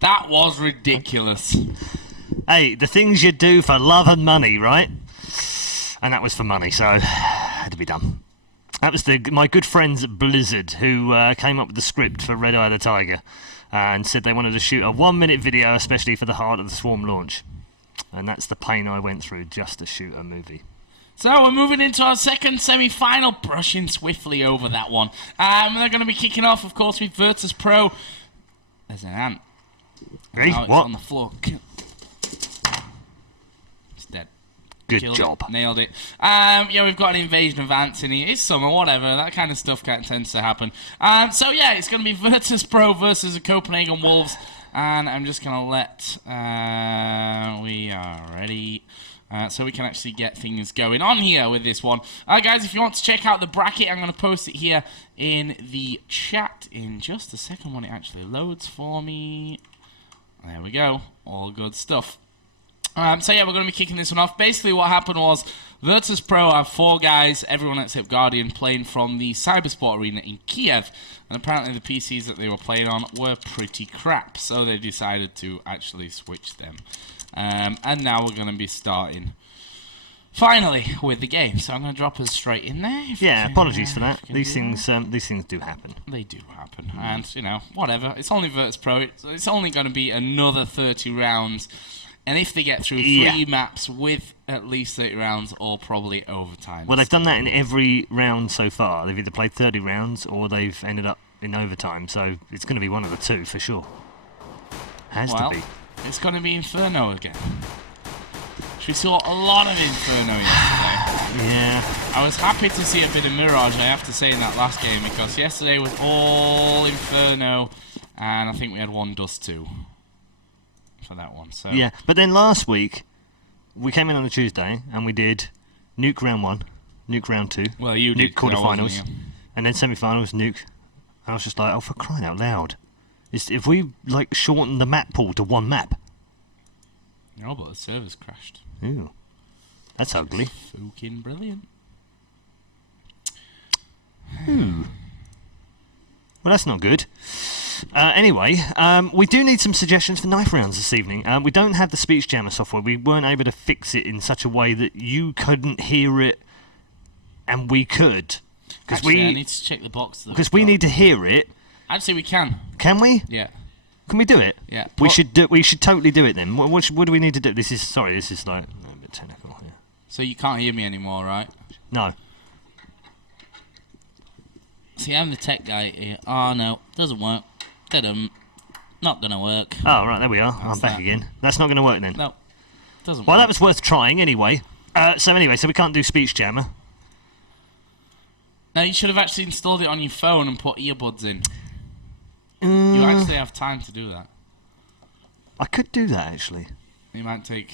That was ridiculous. Hey, the things you do for love and money, right? And that was for money, so had to be done. That was my good friends at Blizzard who came up with the script for Red Eye the Tiger and said they wanted to shoot a 1-minute video, especially for the Heart of the Swarm launch. And that's the pain I went through just to shoot a movie. So we're moving into our second semi-final, brushing swiftly over that one. They're going to be kicking off, of course, with Virtus.Pro. There's an ant. Hey, now it's what? on the floor. It's dead. Good Killed job. It. Nailed it. Yeah, we've got an invasion of ants in here. It's summer, whatever. That kind of stuff tends to happen. So yeah, it's going to be Virtus.Pro versus the Copenhagen Wolves. And I'm just going to let... we are ready... so we can actually get things going on here with this one. Guys, if you want to check out the bracket, I'm going to post it here in the chat in just a second when it actually loads for me. There we go. All good stuff. So yeah, we're going to be kicking this one off. Basically what happened was Virtus.Pro have 4 guys, everyone except Guardian, playing from the Cybersport Arena in Kiev. And apparently the PCs that they were playing on were pretty crap. So they decided to actually switch them. And now we're going to be starting, finally, with the game. So I'm going to drop us straight in there. Yeah, apologies for that. These things do happen. They do happen. And, you know, whatever. It's only Virtus.Pro. It's only going to be another 30 rounds. And if they get through 3 maps with at least 30 rounds, or probably overtime. Well, they've done that in every round so far. They've either played 30 rounds or they've ended up in overtime. So it's going to be one of the two for sure. Has to be. It's going to be Inferno again. We saw a lot of Inferno yesterday. Yeah. I was happy to see a bit of Mirage, I have to say, in that last game, because yesterday was all Inferno, and I think we had 1 Dust 2 for that one. So yeah, but then last week, we came in on a Tuesday, and we did Nuke Round 1, Nuke Round 2, well, you Nuke did, quarterfinals, and then semi-finals, Nuke. I was just like, oh, for crying out loud. If we, like, shorten the map pool to 1 map. No, but the server's crashed. Ooh. That's ugly. Fucking brilliant. Ooh. Well, that's not good. Anyway, we do need some suggestions for knife rounds this evening. We don't have the speech jammer software. We weren't able to fix it in such a way that you couldn't hear it and we could. Actually, I need to check the box. Because we need to hear it. Actually, we can. Can we? Yeah. Can we do it? Yeah. We should totally do it then. What do we need to do? This is like a bit technical here. So you can't hear me anymore, right? No. See, I'm the tech guy here. Oh no, doesn't work. Not gonna work. Oh right, there we are. I'm back again. That's not gonna work then. No, doesn't. Well, work. that was worth trying anyway. So we can't do speech jammer. No, you should have actually installed it on your phone and put earbuds in. You actually have time to do that. I could do that actually. It might take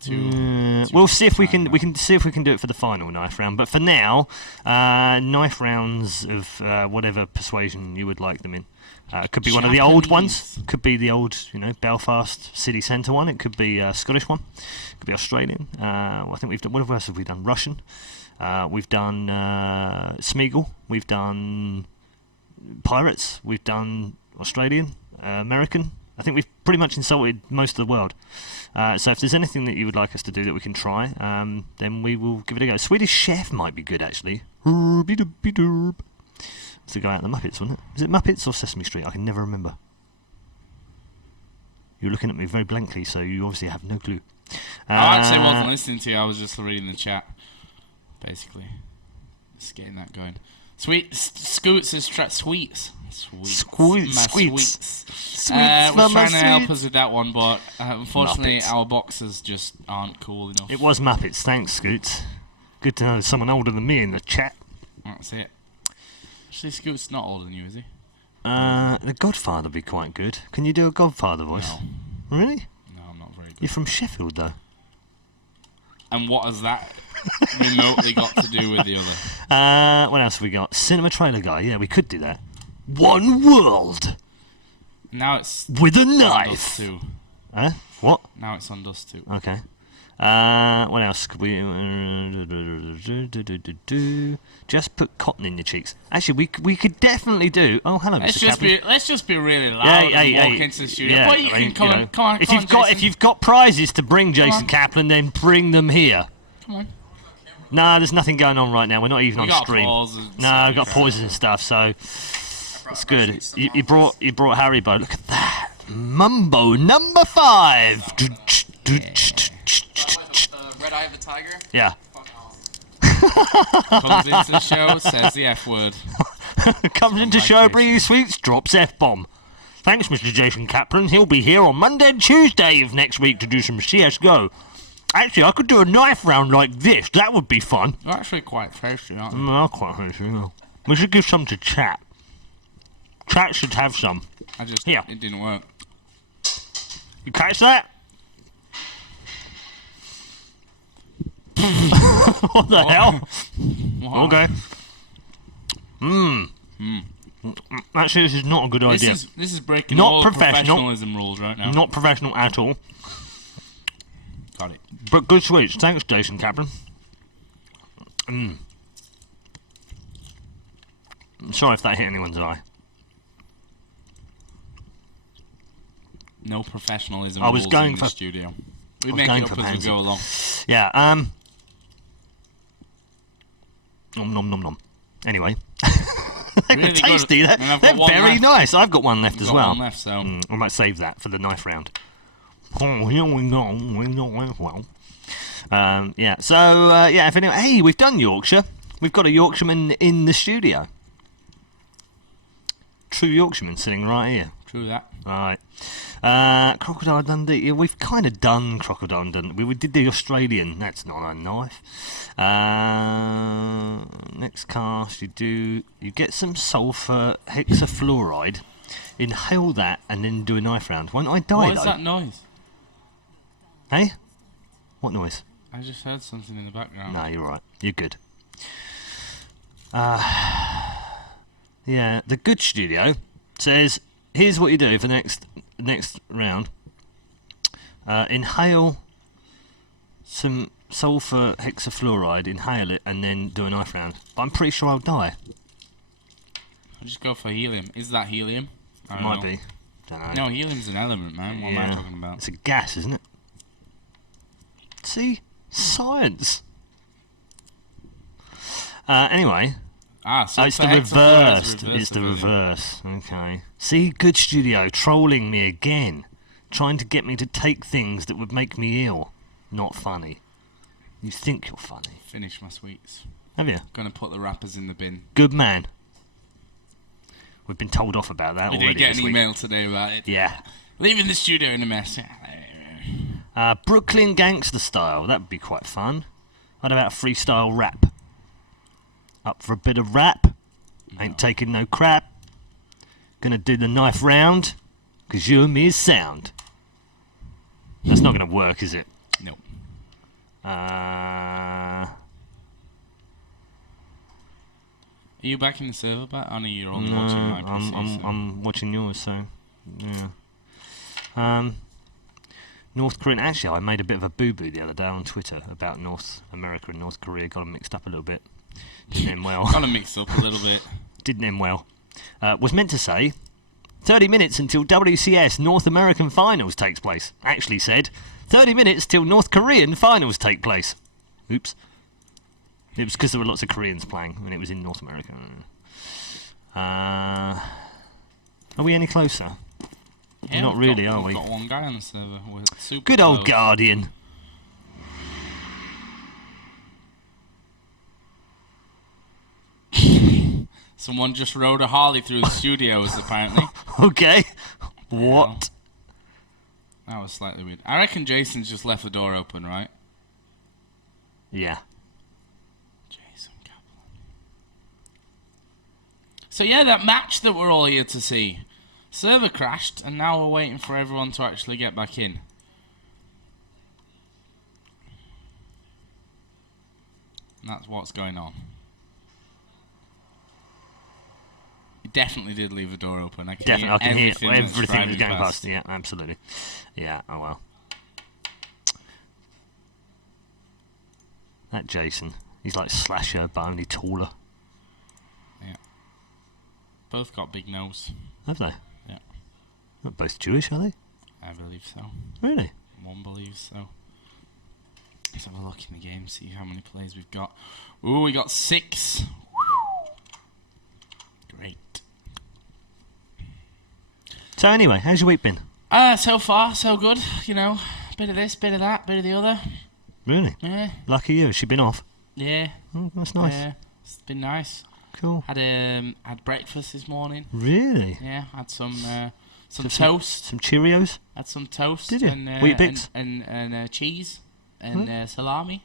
two. We'll see if we can see if we can do it for the final knife round. But for now, knife rounds of whatever persuasion you would like them in. It could be one of the old ones. Could be the old, Belfast city centre one. It could be a Scottish one. It could be Australian. I think we've done. What else have we done? Russian. We've done Smeagol. We've done Pirates. We've done Australian, American. I think we've pretty much insulted most of the world. So if there's anything that you would like us to do that we can try, then we will give it a go. Swedish Chef might be good, actually. It's the guy out of the Muppets, wasn't it? Is it Muppets or Sesame Street? I can never remember. You're looking at me very blankly, so you obviously have no clue. I actually wasn't listening to you. I was just reading the chat, basically. Just getting that going. Scoots is sweets. Sweets. Sweets. Was trying to help us with that one, but unfortunately our boxes just aren't cool enough. It was Muppets. Thanks, Scoots. Good to know there's someone older than me in the chat. That's it. Actually, Scoot's not older than you, is he? The Godfather would be quite good. Can you do a Godfather voice? No. Really? No, I'm not very good. You're from Sheffield, though. And what has that remotely got to do with the other? What else have we got? Cinema Trailer Guy. Yeah, we could do that. One world. Now it's with a on knife. Dust 2. What? Now it's on Dust 2. Okay. What else could we? Just put cotton in your cheeks. Actually, we could definitely do. Oh, hello, Mr. Kaplan. Let's just be really loud and walk into the studio. Yeah, But you can come on, if you've got prizes to bring, Jason Kaplan, then bring them here. Come on. No, there's nothing going on right now. We're not even on stream. No, we've got pauses and stuff, so it's good. You brought Haribo. Look at that. Mumbo number 5. Red Eye of the Tiger? Yeah. Comes into the show, says the F word. Comes into show, bringing sweets, drops F-bomb. Thanks, Mr. Jason Kaplan. He'll be here on Monday and Tuesday of next week to do some CSGO. Actually, I could do a knife round like this. That would be fun. You're actually quite thirsty, aren't you? I'm quite thirsty, yeah. We should give some to chat. Chat should have some. Here. It didn't work. You catch that? What the hell? Wow. Okay. Actually, this is not a good idea. This is breaking Not all professional. professionalism rules right now. Not professional at all. Got it. But good sweets. Thanks, Jason Kaplan. I'm sorry if that hit anyone's eye. No professionalism I was rules going in for- the studio. We I was make going it up for as we pansy. go along. Yeah, nom nom nom nom. Anyway. They're Really tasty. good. And I've They're got one very left. nice. I've got one left We've as got well. one left, so I might save that for the knife round. Oh, here we go. Yeah, so, if anyone... Hey, we've done Yorkshire. We've got a Yorkshireman in the studio. True Yorkshireman sitting right here. true that. Right. Crocodile Dundee. Yeah, we've kind of done Crocodile Dundee. We did the Australian. That's not a knife. Next cast, you get some sulfur hexafluoride, inhale that, and then do a knife round. Won't I die What though? is that noise? Hey? What noise? I just heard something in the background. No, you're right. You're good. Yeah, the good studio says, here's what you do for next round. Inhale some sulfur hexafluoride, inhale it, and then do a knife round. But I'm pretty sure I'll die. I'll just go for helium. Is that helium? I don't Might know. be. Don't know. No, helium's an element, man. What am I talking about? It's a gas, isn't it? See? Science. Anyway. So It's the reversed. It's the reverse. Okay. See, good studio trolling me again, trying to get me to take things that would make me ill. Not funny. You think you're funny? Finish my sweets. Have you? Gonna put the wrappers in the bin. Good man. We've been told off about that We already did get this an week. email today about it. Yeah. Leaving the studio in a mess. Brooklyn gangster style. That would be quite fun. What about freestyle rap? Up for a bit of rap? Ain't taking no crap. Gonna do the knife round, 'cause you and me is sound. That's not gonna work, is it? No. Uh, Are you back in the server, but I know you're only no, watching my PC. I'm watching yours, so yeah. North Korean. Actually, I made a bit of a boo-boo the other day on Twitter about North America and North Korea. Got them mixed up a little bit. Didn't end well. Got them mixed up a little bit. Didn't end well. Was meant to say 30 minutes until WCS North American Finals takes place. Actually said 30 minutes till North Korean Finals take place. Oops. It was because there were lots of Koreans playing and it was in North America. Are we any closer? Yeah, Not we've really, got, are we? We've got one guy on the server. We're super Good old close. Guardian. Someone just rode a Harley through the studios, apparently. Okay. What? That was slightly weird. I reckon Jason's just left the door open, right? Yeah. Jason Kaplan. So yeah, that match that we're all here to see. Server crashed, and now we're waiting for everyone to actually get back in. And that's what's going on. You definitely did leave the door open. I can Definitely, I can hear everything that's driving that's going past. past. Yeah, absolutely. Yeah, oh well. That Jason. He's like Slasher, but only taller. Yeah. Both got big nose. Have they? Yeah. Not both Jewish, are they? I believe so. Really? One believes so. Let's have a look in the game, see how many players we've got. Ooh, we got 6. Great. So anyway, how's your week been? So far, so good. You know, bit of this, bit of that, bit of the other. Really? Yeah. Lucky you. Has she been off? Yeah. Oh, that's nice. Yeah. It's been nice. Cool. Had breakfast this morning. Really? Yeah. Had some toast. Some Cheerios? Had some toast. Did you? And, Wheat Bix? And cheese and salami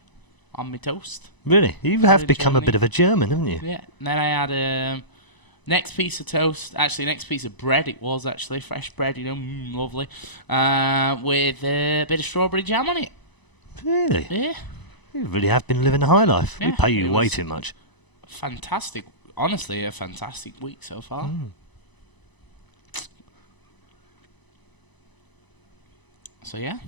on my toast. Really? You have become a bit of a German, haven't you? Yeah. And then I had next piece of toast. Actually, next piece of bread. It was actually fresh bread. You know, lovely. With a bit of strawberry jam on it. Really? Yeah. You really have been living a high life. Yeah, we pay you it way was too much. Fantastic. Honestly, a fantastic week so far. So yeah.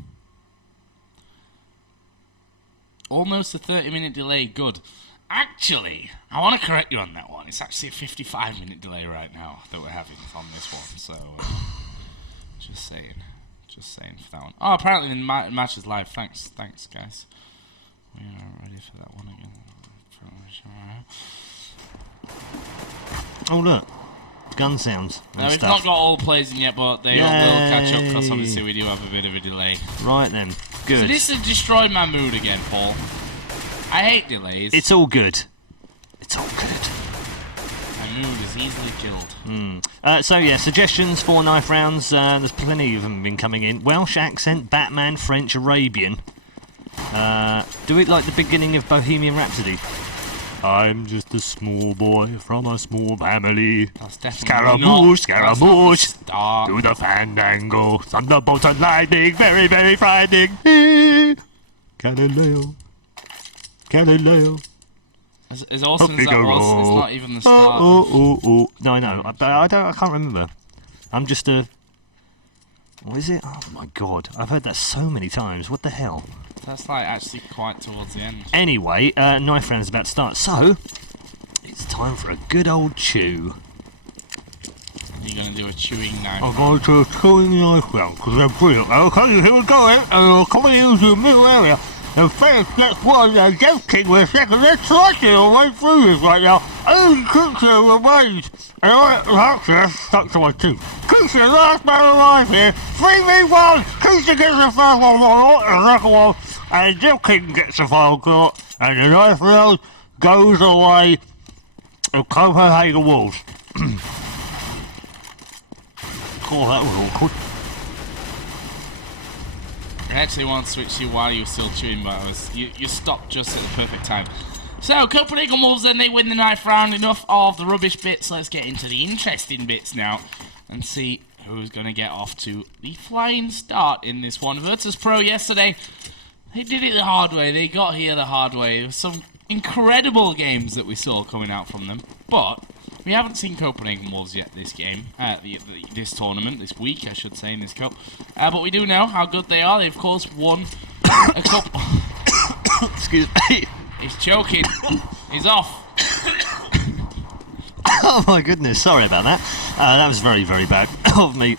Almost a 30-minute delay, good. Actually, I want to correct you on that one. It's actually a 55-minute delay right now that we're having on this one. So, just saying for that one. Oh, apparently the match is live. Thanks guys. We are ready for that one again. Oh look, gun sounds. Now, we've not got all the players in yet, but they all will catch up because obviously we do have a bit of a delay. Right then, good. So this has destroyed my mood again, Paul. I hate delays. It's all good. It's all good. My mood is easily killed. So yeah, suggestions for knife rounds. There's plenty of them been coming in. Welsh accent, Batman, French, Arabian. Do it like the beginning of Bohemian Rhapsody. I'm just a small boy from a small family. Scaramouche, Scaramouche, do the fandango. Thunderbolts and lightning, very, very frightening. Galileo, Galileo. As awesome as that was, it's not even the start. No, I know, but I can't remember. I'm just a... What is it? Oh my god, I've heard that so many times. What the hell? That's like actually quite towards the end. Anyway, knife round is about to start, so it's time for a good old chew. You're going to do a chewing knife. I'm going to do a chewing knife round because they're brilliant. Okay, here we go. I'm coming into the middle area. And first, gets one, Death King with a second. They're slicing all the way through this right now. Only creature remains. And actually, that's stuck to my teeth. Creature, last man alive here. 3v1. Creature gets the first one, the second one. And Death King gets the final cut. And the knife round goes away of Copenhagen Wolves. Oh, that was awkward. I actually want to switch you while you're still chewing, but you stopped just at the perfect time. So, Copenhagen Wolves, then they win the knife round. Enough of the rubbish bits. Let's get into the interesting bits now and see who's going to get off to the flying start in this one. Virtus.Pro yesterday, they did it the hard way. They got here the hard way. There were some incredible games that we saw coming out from them, but we haven't seen Copenhagen Wolves yet this game, this tournament, this week, I should say, in this cup. But we do know how good they are. They, of course, won a couple... Excuse me. He's choking. He's off. Oh, my goodness. Sorry about that. That was very, very bad of me.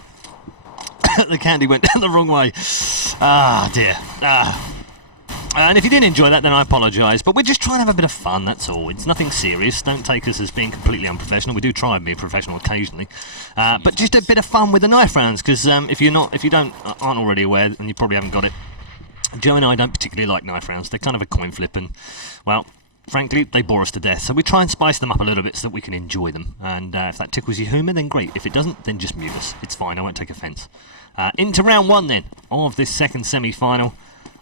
The candy went down the wrong way. Ah, dear. And if you didn't enjoy that, then I apologise. But we're just trying to have a bit of fun, that's all. It's nothing serious. Don't take us as being completely unprofessional. We do try and be professional occasionally. But just a bit of fun with the knife rounds, because if you aren't already aware, and you probably haven't got it, Joe and I don't particularly like knife rounds. They're kind of a coin flip, and, well, frankly, they bore us to death. So we try and spice them up a little bit so that we can enjoy them. And if that tickles your humour, then great. If it doesn't, then just mute us. It's fine. I won't take offence. Into round one, then, of this second semi-final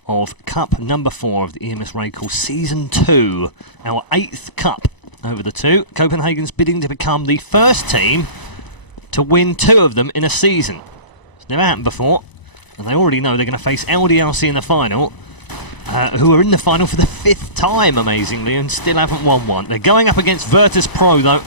of Cup number 4 of the EMS RaidCall Season 2. Our 8th Cup over the two. Copenhagen's bidding to become the first team to win 2 of them in a season. It's never happened before, and they already know they're going to face LDRC in the final, who are in the final for the 5th time, amazingly, and still haven't won one. They're going up against Virtus.Pro, though.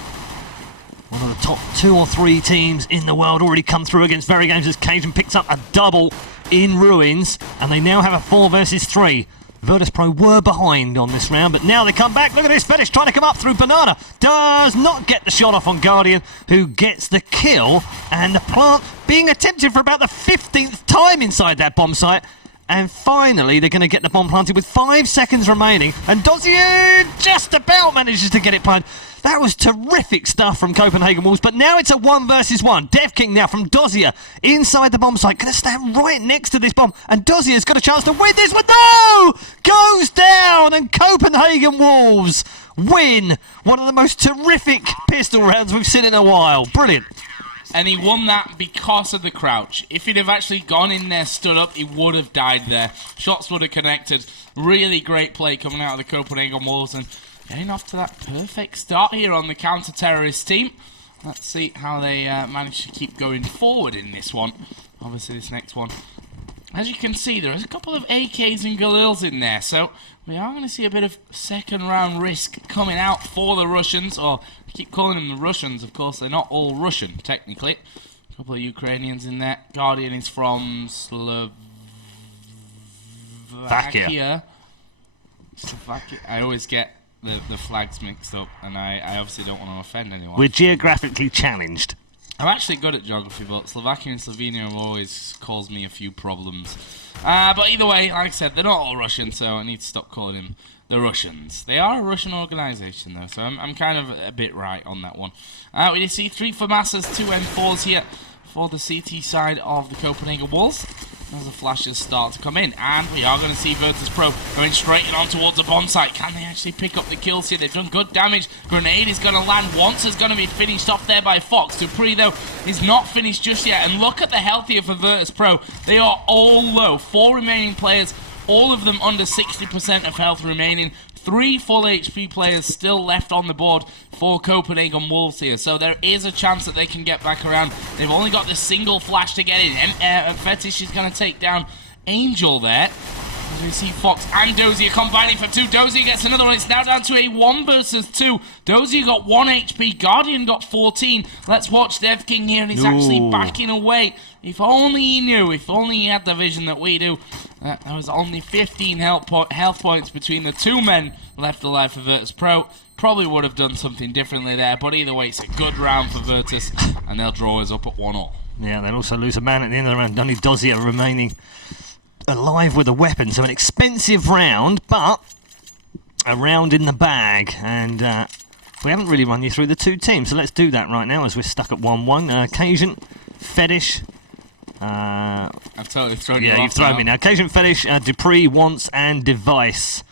One of the top 2 or 3 teams in the world, already come through against Very Games as Cajun picks up a double in Ruins, and they now have a 4 versus 3. Virtus.Pro were behind on this round, but now they come back. Look at this, Fetish trying to come up through Banana. Does not get the shot off on Guardian, who gets the kill. And the plant being attempted for about the 15th time inside that bomb site. And finally, they're going to get the bomb planted with 5 seconds remaining. And Dozier just about manages to get it planted. That was terrific stuff from Copenhagen Wolves, but now it's a 1 versus 1. Dev King now from Dozier inside the bomb site. Going to stand right next to this bomb. And Dozier's got a chance to win this one. No! Goes down, and Copenhagen Wolves win one of the most terrific pistol rounds we've seen in a while. Brilliant. And he won that because of the crouch. If he'd have actually gone in there, stood up, he would have died there. Shots would have connected. Really great play coming out of the Copenhagen Wolves, and getting off to that perfect start here on the counter-terrorist team. Let's see how they manage to keep going forward in this one. Obviously, this next one. As you can see, there's a couple of AKs and Galils in there, so we are going to see a bit of second-round risk coming out for the Russians, or I keep calling them the Russians, of course, they're not all Russian, technically. A couple of Ukrainians in there. Guardian is from Slovakia. I always get the flags mixed up, and I obviously don't want to offend anyone. We're geographically challenged. I'm actually good at geography, but Slovakia and Slovenia have always caused me a few problems. But either way, like I said, they're not all Russian, so I need to stop calling them the Russians. They are a Russian organisation, though, so I'm kind of a bit right on that one. We did see 3 FAMASas, 2 M4s here for the CT side of the Copenhagen Wolves. As the flashes start to come in, and we are going to see Virtus.Pro going straight on towards the bomb site. Can they actually pick up the kills here? They've done good damage. Grenade is going to land once. Is going to be finished off there by Fox. Dupree, though, is not finished just yet. And look at the health here for Virtus.Pro. They are all low. 4 remaining players, all of them under 60% of health remaining. 3 full HP players still left on the board for Copenhagen Wolves here, so there is a chance that they can get back around. They've only got this single flash to get in, and Fetish is going to take down Angel there. As we see Fox and Dozier combining for 2. Dozier gets another one. It's now down to a 1 versus 2. Dozier got 1 HP. Guardian got 14. Let's watch Dev King here, and he's actually backing away. If only he knew, if only he had the vision that we do. There was only 15 health points between the 2 men left alive for Virtus.Pro. Probably would have done something differently there, but either way, it's a good round for Virtus, and they'll draw us up at 1-1. Yeah, they'll also lose a man at the end of the round. Only Dozier remaining alive with a weapon, so an expensive round, but a round in the bag. And we haven't really run you through the 2 teams, so let's do that right now as we're stuck at 1-1. Occasion, Fetish. I've totally thrown you off. Yeah, you've thrown me now. Occasion, Fetish, Dupree, Wants, and Device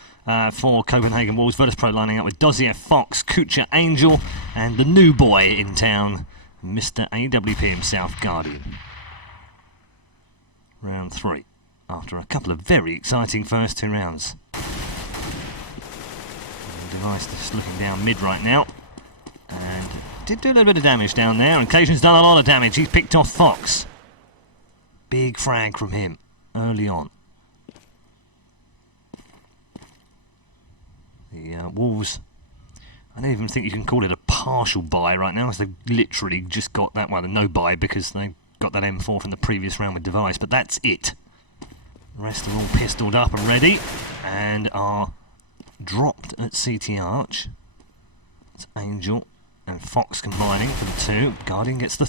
for Copenhagen Wolves. Virtus.Pro lining up with Dozier, Fox, Kucha, Angel, and the new boy in town, Mr. AWP himself, Guardian. Round 3. After a couple of very exciting first 2 rounds. Device just looking down mid right now. And did do a little bit of damage down there. Occasion's done a lot of damage. He's picked off Fox. Big frag from him early on. The Wolves, I don't even think you can call it a partial buy right now, as they've literally just got that one, a no buy, because they got that M4 from the previous round with Device, but that's it. The rest are all pistoled up and ready, and are dropped at CT Arch. It's Angel and Fox combining for the 2. Guardian gets the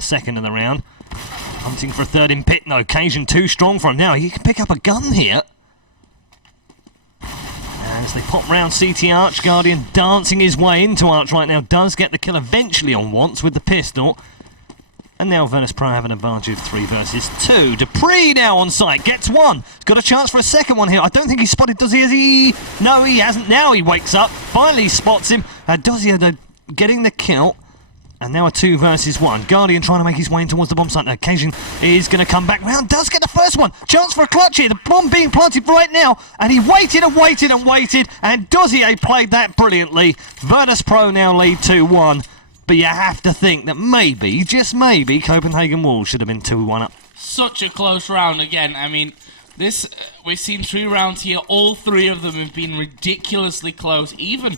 second of the round. Hunting for a 3rd in pit. No, Occasion too strong for him now. He can pick up a gun here. As they pop round CT Arch, Guardian dancing his way into Arch right now. Does get the kill eventually on Wants with the pistol. And now Virtus.Pro have an advantage of 3 versus 2. Dupree now on site, gets 1. He's got a chance for a second one here. I don't think he's spotted Dozier, has he? No, he hasn't. Now he wakes up, finally spots him. Dozier getting the kill. And now a 2 versus 1. Guardian trying to make his way in towards the bomb site. Occasion is going to come back round. Does get the first one. Chance for a clutch here. The bomb being planted right now. And he waited and waited and waited. And Dozier played that brilliantly. Virtus.Pro now lead 2-1. But you have to think that maybe, just maybe, Copenhagen Wolves should have been 2-1 up. Such a close round again. I mean, this we've seen 3 rounds here. All 3 of them have been ridiculously close. Even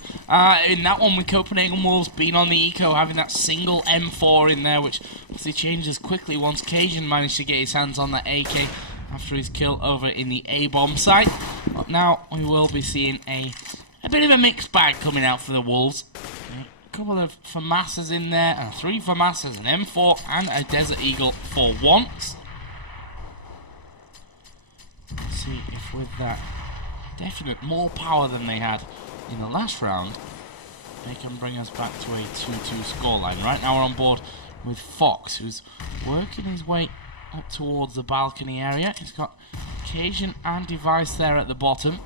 in that one with Copenhagen Wolves being on the eco, having that single M4 in there, which obviously changes quickly once Cajun managed to get his hands on that AK after his kill over in the A-bomb site. But now we will be seeing a bit of a mixed bag coming out for the Wolves. A couple of FAMASas in there, and 3 FAMASas, an M4 and a Desert Eagle for once. Let's see if with that definite more power than they had in the last round, they can bring us back to a 2-2 scoreline. Right now we're on board with Fox, who's working his way up towards the balcony area. He's got Cajun and Device there at the bottom.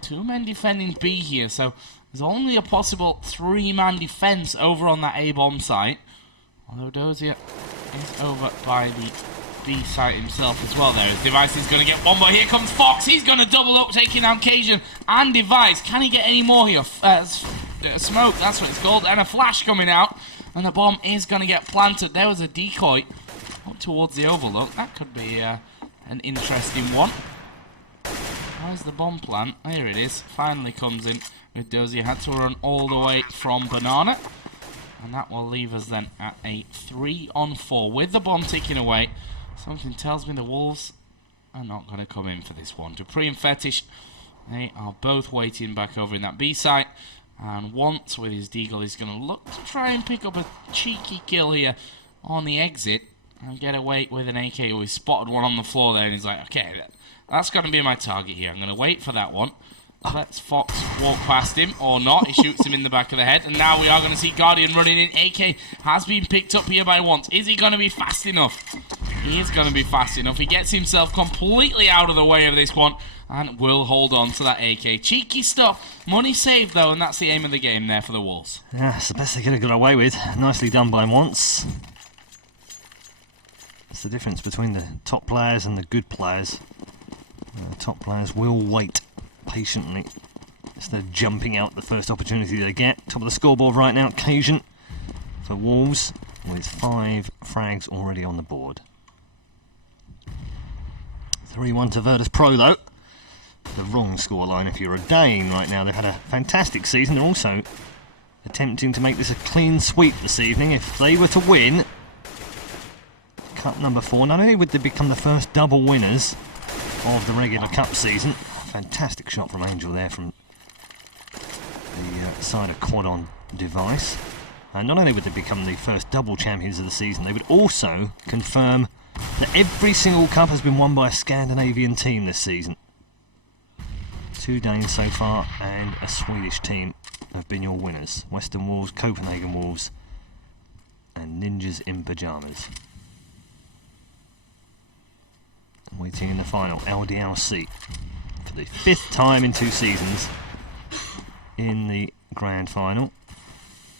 2 men defending B here, so there's only a possible 3-man defense over on that A-bomb site. Although Dozier is over by the B site himself as well there. His Device is going to get one, but here comes Fox. He's going to double up, taking down Cajun and Device. Can he get any more here? Smoke, that's what it's called, and a flash coming out. And the bomb is going to get planted. There was a decoy up towards the overlook. That could be an interesting one. Where's the bomb plant? There it is. Finally comes in with Dozier. Had to run all the way from Banana. And that will leave us then at a 3-on-4 with the bomb ticking away. Something tells me the Wolves are not going to come in for this one. Dupree and Fetish, they are both waiting back over in that B site. And once with his Deagle, he's going to look to try and pick up a cheeky kill here on the exit and get away with an AK. Oh, he spotted one on the floor there and he's like, okay, that's going to be my target here. I'm going to wait for that one. Let's Fox walk past him, or not. He shoots him in the back of the head. And now we are going to see Guardian running in. AK has been picked up here by once. Is he going to be fast enough? He is going to be fast enough. He gets himself completely out of the way of this one and will hold on to that AK. Cheeky stuff. Money saved, though, and that's the aim of the game there for the Wolves. Yeah, it's the best they could have got away with. Nicely done by once. It's the difference between the top players and the good players. The top players will wait patiently instead of jumping out the first opportunity they get. Top of the scoreboard right now, Cajun for Wolves with 5 frags already on the board. 3-1 to Virtus.Pro though. The wrong scoreline if you're a Dane right now. They've had a fantastic season. They're also attempting to make this a clean sweep this evening. If they were to win Cup number 4, not only would they become the first double winners of the regular Cup season. Fantastic shot from Angel there from the side of quad on Device. And not only would they become the first double champions of the season, they would also confirm that every single cup has been won by a Scandinavian team this season. 2 Danes so far and a Swedish team have been your winners. Western Wolves, Copenhagen Wolves and Ninjas in Pyjamas. Waiting in the final, LDLC for the 5th time in 2 seasons in the grand final.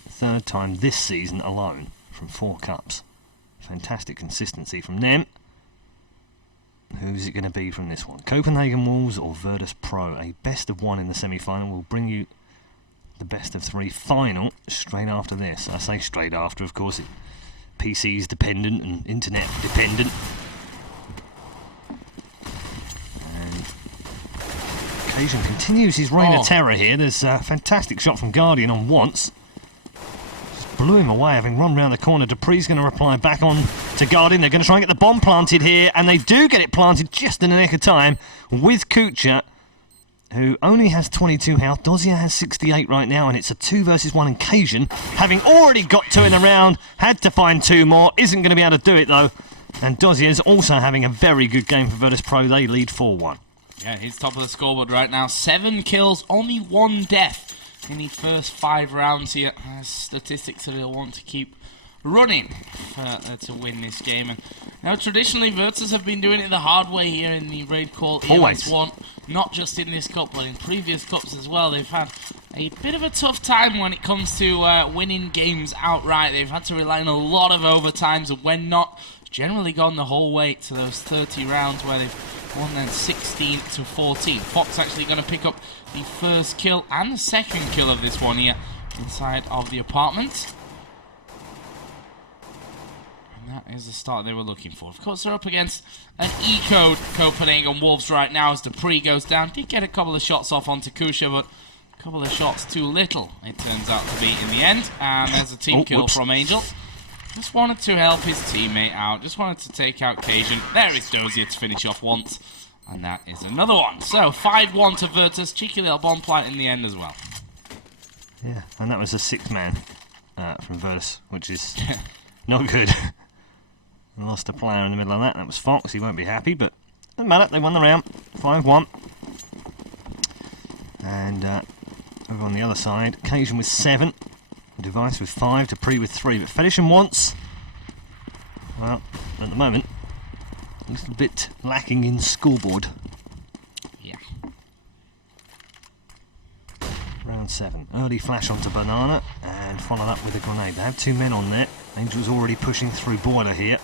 3rd time this season alone from 4 cups. Fantastic consistency from them. Who's it going to be from this one? Copenhagen Wolves or Virtus.Pro? A best of 1 in the semi-final will bring you the best of 3 final straight after this. I say straight after, of course, PC's dependent and internet dependent. Cajun continues his reign of terror here. There's a fantastic shot from Guardian on once. Just blew him away, having run round the corner. Dupree's going to reply back on to Guardian. They're going to try and get the bomb planted here, and they do get it planted just in the nick of time with Kucha, who only has 22 health. Dozier has 68 right now, and it's a 2 versus 1, and Cajun, having already got 2 in the round, had to find 2 more. Isn't going to be able to do it, though. And Dozier's also having a very good game for Virtus.Pro. They lead 4-1. Yeah, he's top of the scoreboard right now. 7 kills, only 1 death in the first 5 rounds here. Statistics that he'll want to keep running to win this game. And now, traditionally, Virtus have been doing it the hard way here in the RaidCall EMS 1. Not just in this cup, but in previous cups as well. They've had a bit of a tough time when it comes to winning games outright. They've had to rely on a lot of overtimes, and when not, generally gone the whole way to those 30 rounds where they've won then 16-14. Fox actually going to pick up the first kill and the second kill of this one here inside of the apartment. And that is the start they were looking for. Of course, they're up against an E-code Copenhagen Wolves right now as Dupree goes down. Did get a couple of shots off onto Kusha, but a couple of shots too little, it turns out to be in the end. And there's a team kill from Angel. Just wanted to help his teammate out. Just wanted to take out Cajun. There is Dozier to finish off once. And that is another one. So 5-1 to Virtus. Cheeky little bomb plant in the end as well. Yeah, and that was a 6-man from Virtus, which is not good. Lost a player in the middle of that. That was Fox. He won't be happy, but doesn't matter. They won the round. 5-1. And over on the other side, Cajun with 7. Device with 5. Dupree with 3. But Fedisham wants, well, at the moment, a little bit lacking in scoreboard. Yeah. Round 7. Early flash onto Banana and followed up with a grenade. They have 2 men on there. Angel's already pushing through Boiler here.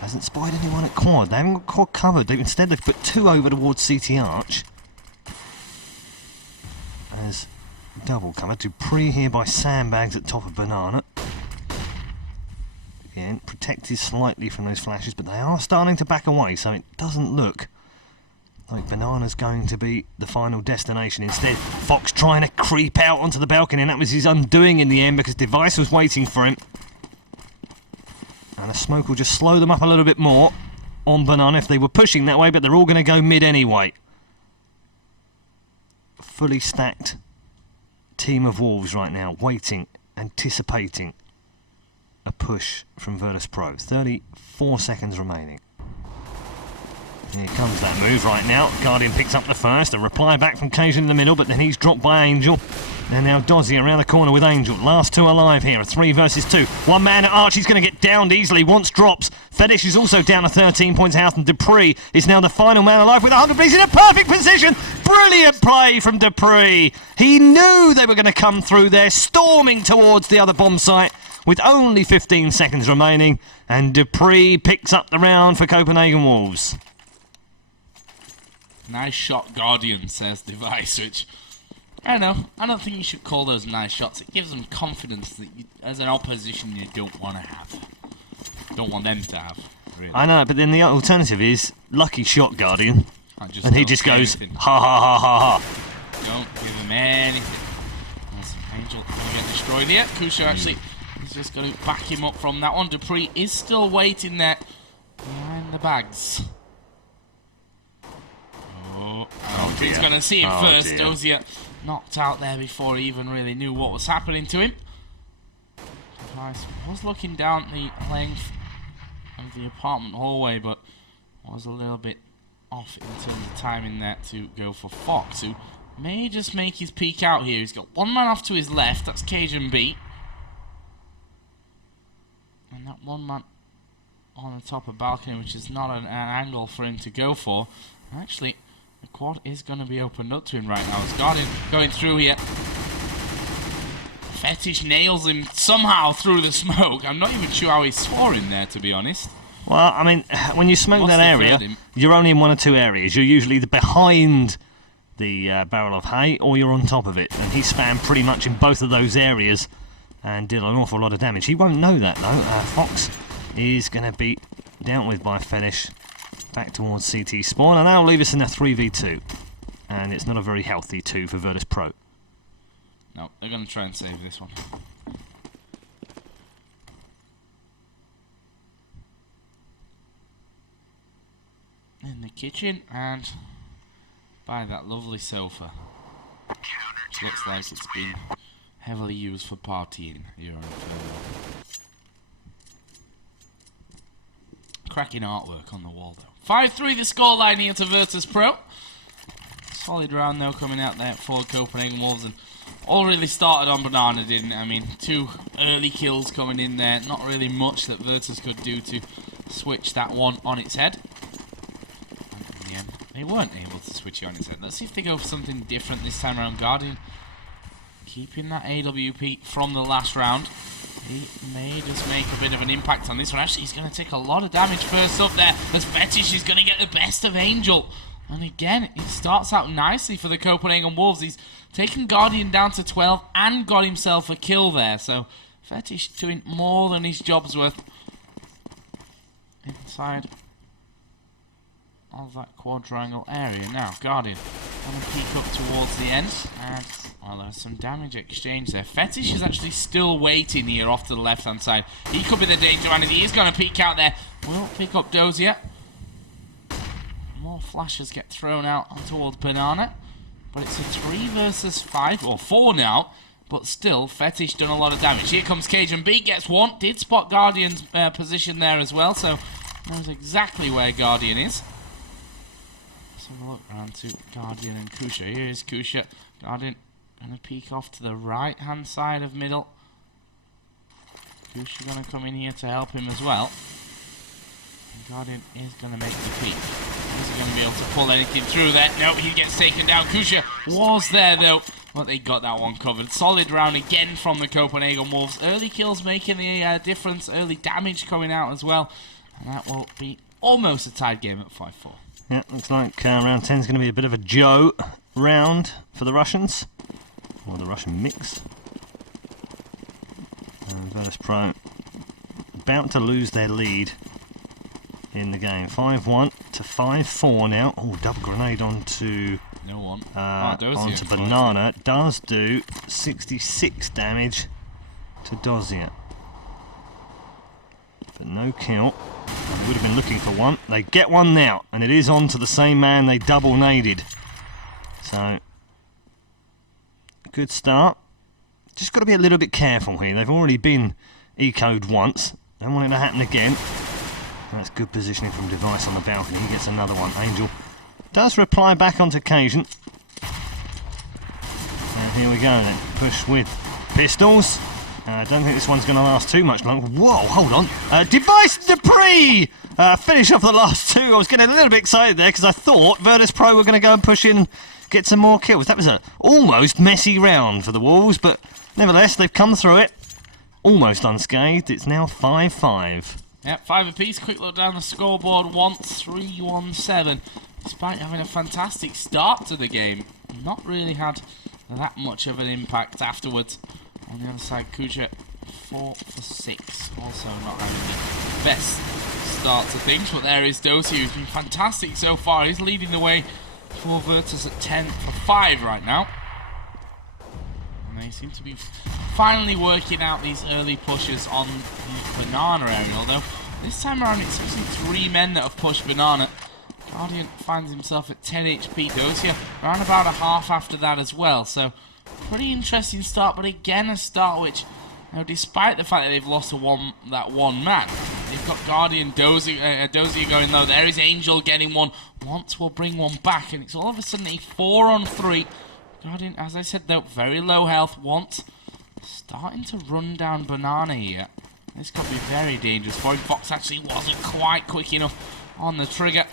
Hasn't spied anyone at quad. They haven't got quad covered. Instead, they've put 2 over towards CT Arch. As double cover. Dupree here by sandbags at top of Banana. Again, protected slightly from those flashes, but they are starting to back away, so it doesn't look like Banana's going to be the final destination. Instead, Fox trying to creep out onto the balcony, and that was his undoing in the end because Device was waiting for him. And the smoke will just slow them up a little bit more on Banana if they were pushing that way, but they're all going to go mid anyway. Fully stacked team of Wolves right now, waiting, anticipating a push from Virtus.Pro. 34 seconds remaining. Here comes that move right now. Guardian picks up the first. A reply back from Cajun in the middle, but then he's dropped by Angel. And now Dozzy around the corner with Angel. Last 2 alive here. A 3 versus 2. 1 man at Arch. He's going to get downed easily. Once drops. Fetish is also down to 13 points out, and Dupree is now the final man alive with 100. He's in a perfect position. Brilliant play from Dupree. He knew they were going to come through there, storming towards the other bomb site with only 15 seconds remaining, and Dupree picks up the round for Copenhagen Wolves. Nice shot, Guardian, says Device, which, I don't know, I don't think you should call those nice shots. It gives them confidence that you, as an opposition, you don't want to have. Don't want them to have, really. I know, but then the alternative is lucky shot, Guardian, and he just goes, ha ha ha ha ha. Don't give him anything. There's Angel going to get destroyed here. Kusho actually is just going to back him up from that one. Dupree is still waiting there behind the bags. He's going to see it first. Dozier knocked out there before he even really knew what was happening to him. Device was looking down the length of the apartment hallway, but was a little bit off in terms of timing there to go for Fox, who may just make his peek out here. He's got 1 man off to his left. That's Cajun B. And that 1 man on the top of balcony, which is not an angle for him to go for. Actually, the quad is going to be opened up to him right now. It's Guardian going through here. Fetish nails him somehow through the smoke. I'm not even sure how he swore in there, to be honest. Well, I mean, when you smoke that area, you're only in 1 or 2 areas. You're usually either behind the barrel of hay or you're on top of it. And he spammed pretty much in both of those areas and did an awful lot of damage. He won't know that, though. Fox is going to be dealt with by Fetish. Back towards CT spawn, and that'll leave us in a 3v2. And it's not a very healthy 2 for Virtus.Pro. No, they're going to try and save this one. In the kitchen, and by that lovely sofa. Which looks like it's been heavily used for partying here on cracking artwork on the wall, though. 5-3 the scoreline here to Virtus.Pro. Solid round, though, coming out there for Copenhagen Wolves. And all really started on Banana, didn't it? I mean, 2 early kills coming in there. Not really much that Virtus could do to switch that one on its head. And in the end, they weren't able to switch it on its head. Let's see if they go for something different this time around. Guardian keeping that AWP from the last round. He may just make a bit of an impact on this one. Actually, he's going to take a lot of damage first up there, as Fetish is going to get the best of Angel. And again, it starts out nicely for the Copenhagen Wolves. He's taken Guardian down to 12 and got himself a kill there. So Fetish doing more than his job's worth inside of that quadrangle area. Now, Guardian going to peek up towards the end, and well, there's some damage exchange there. Fetish is actually still waiting here off to the left-hand side. He could be the danger man. He is going to peek out there. Will pick up Dozier. More flashes get thrown out towards Banana. But it's a 3 versus 5, or 4 now. But still, Fetish done a lot of damage. Here comes Cajun B, gets one. Did spot Guardian's position there as well, so knows exactly where Guardian is. Let's have a look around to Guardian and Kusha. Here is Kusha. Guardian going to peek off to the right-hand side of middle. Kusha going to come in here to help him as well. And Guardian is going to make the peek. Is he going to be able to pull anything through there? No, he gets taken down. Kusha was there though, but they got that one covered. Solid round again from the Copenhagen Wolves. Early kills making the difference. Early damage coming out as well. And that will be almost a tied game at 5-4. Yeah, looks like round 10 is going to be a bit of a Joe round for the Russians. Or the Russian mix. Virtus.Pro about to lose their lead in the game. 5-1 to 5-4 now. Oh, double grenade onto no one. Onto Banana. Does do 66 damage to Dozier. But no kill. They would have been looking for one. They get one now, and it is on to the same man they double naded. So, good start. Just got to be a little bit careful here. They've already been ecoed once. Don't want it to happen again. That's good positioning from Device on the balcony. He gets another one. Angel does reply back on occasion. And here we go then. Push with pistols. I don't think this one's going to last too much longer. Whoa, hold on. Device Dupree! Finish off the last two. I was getting a little bit excited there because I thought Virtus.Pro were going to go and push in and get some more kills. That was a almost messy round for the Wolves, but nevertheless, they've come through it. Almost unscathed. It's now 5-5. Yep, 5 apiece. Quick look down the scoreboard. 1-3-1-7. Despite having a fantastic start to the game, not really had that much of an impact afterwards. On the other side, Kuja 4 for 6. Also not having the best start to things, but there is Dosi, who's been fantastic so far. He's leading the way for Virtus at 10 for 5 right now. And they seem to be finally working out these early pushes on the Banana area, although this time around it's actually 3 men that have pushed Banana. Guardian finds himself at 10 HP. Dosia around about a half after that as well, so pretty interesting start, but again a start which, you know, despite the fact that they've lost that one man, they've got Guardian Dozier going low. There is Angel getting one. Once will bring one back, and it's all of a sudden a 4-on-3. Guardian, as I said though, very low health. Once starting to run down Banana here. This could be very dangerous for him. Fox actually wasn't quite quick enough on the trigger.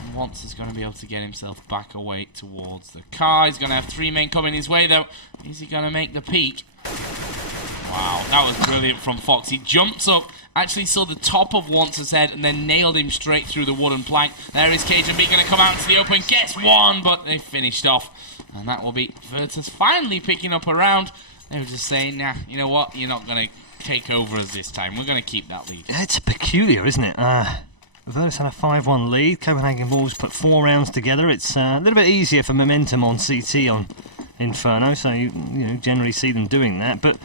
And Once is going to be able to get himself back away towards the car. He's going to have 3 men coming his way though. Is he going to make the peak? Wow, that was brilliant from Fox. He jumps up, actually saw the top of Once's head, and then nailed him straight through the wooden plank. There is Cajun B going to come out into the open, gets one, but they finished off. And that will be Virtus finally picking up a round. They were just saying, nah, you know what, you're not going to take over us this time. We're going to keep that lead. It's peculiar, isn't it? Virtus had a 5-1 lead. Copenhagen Wolves put 4 rounds together. It's a little bit easier for momentum on CT on Inferno, so you know, generally see them doing that. But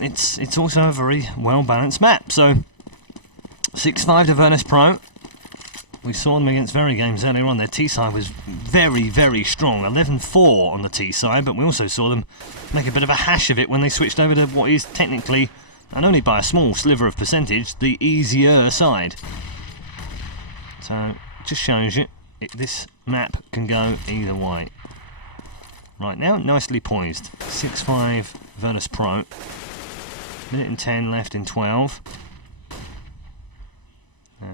it's also a very well-balanced map. So 6-5 to Virtus.Pro. We saw them against Very Games earlier on. Their T-side was very, very strong. 11-4 on the T-side, but we also saw them make a bit of a hash of it when they switched over to what is technically, and only by a small sliver of percentage, the easier side. So, it just shows you, this map can go either way. Right now, nicely poised. 6-5 Virtus.Pro. Minute and 10 left in 12.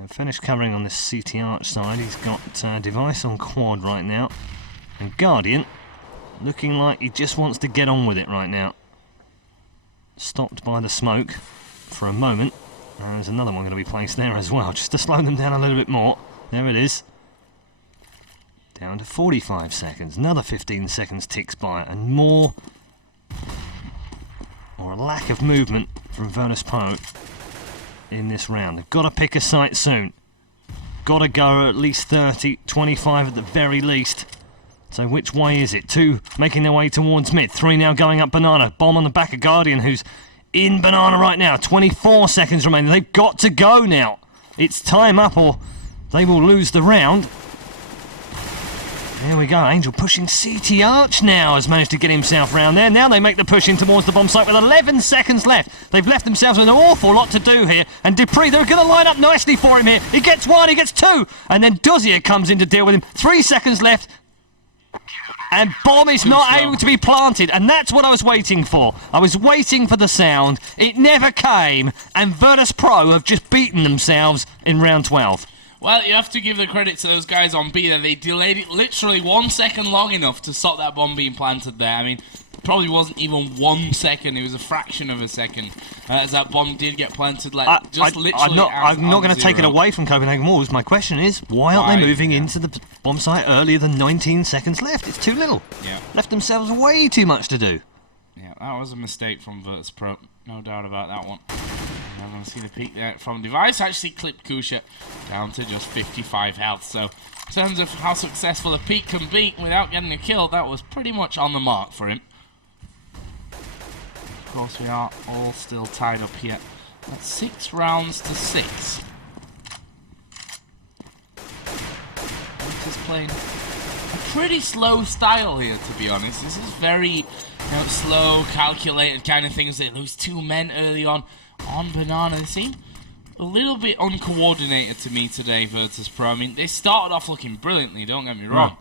Finished covering on this CT Arch side. He's got Device on quad right now. And Guardian looking like he just wants to get on with it right now. Stopped by the smoke for a moment. There's another one going to be placed there as well, just to slow them down a little bit more. There it is. Down to 45 seconds. Another 15 seconds ticks by, and more, or a lack of movement from Virtus.Pro in this round. They've got to pick a site soon. Got to go at least 30, 25 at the very least. So which way is it? 2 making their way towards mid. 3 now going up Banana. Bomb on the back of Guardian, who's in Banana right now. 24 seconds remaining. They've got to go now. It's time up or they will lose the round. There we go, Angel pushing CT Arch now, has managed to get himself round there. Now they make the push in towards the bomb site with 11 seconds left. They've left themselves with an awful lot to do here. And Dupree, they're going to line up nicely for him here. He gets one, he gets two. And then Dozier comes in to deal with him. 3 seconds left. And bomb is not able to be planted. And that's what I was waiting for. I was waiting for the sound. It never came. And Virtus.Pro have just beaten themselves in round 12. Well, you have to give the credit to those guys on B there. They delayed it literally 1 second long enough to stop that bomb being planted there. I mean, it probably wasn't even 1 second. It was a fraction of a second as that bomb did get planted. Like literally. I'm not going to take it away from Copenhagen Wolves. My question is, why aren't they moving into the bomb site earlier than 19 seconds left? It's too little. Yeah. Left themselves way too much to do. Yeah, that was a mistake from Virtus.Pro. No doubt about that one. I'm going to see the peak there from Device. Actually clipped Kusha down to just 55 health. So, in terms of how successful a peak can be without getting a kill, that was pretty much on the mark for him. Of course, we are all still tied up here. That's 6 rounds to 6. Just playing a pretty slow style here, to be honest. This is very slow, calculated kind of things. They lose 2 men early on Banana. They seem a little bit uncoordinated to me today, Virtus.Pro. I mean, they started off looking brilliantly, don't get me wrong.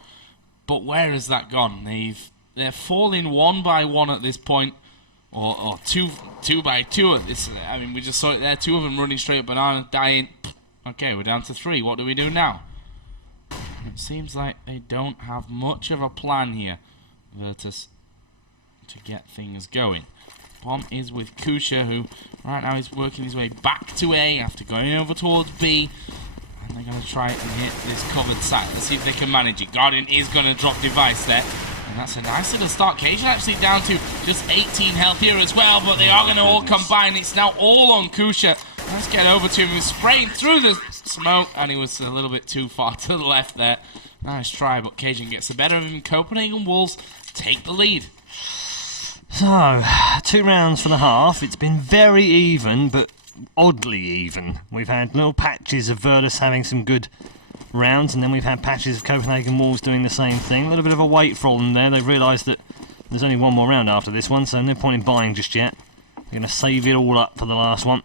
But where has that gone? They're falling 1 by 1 at this point, or 2 by 2 at this. I mean, we just saw it there. 2 of them running straight at Banana, dying. Okay, we're down to 3. What do we do now? It seems like they don't have much of a plan here, Virtus, to get things going. Bomb is with Kusha, who right now is working his way back to A after going over towards B. And they're going to try and hit this covered site. Let's see if they can manage it. Guardian is going to drop Device there. And that's a nice little start. Cajun actually down to just 18 health here as well, but they are going to all combine. It's now all on Kusha. Let's get over to him. He was spraying through the smoke, and he was a little bit too far to the left there. Nice try, but Cajun gets the better of him. Copenhagen Wolves take the lead. So, 2 rounds for the half. It's been very even, but oddly even. We've had little patches of Virtus having some good rounds, and then we've had patches of Copenhagen Wolves doing the same thing. A little bit of a wait for them there. They've realised that there's only 1 more round after this one, so no point in buying just yet. They're going to save it all up for the last one.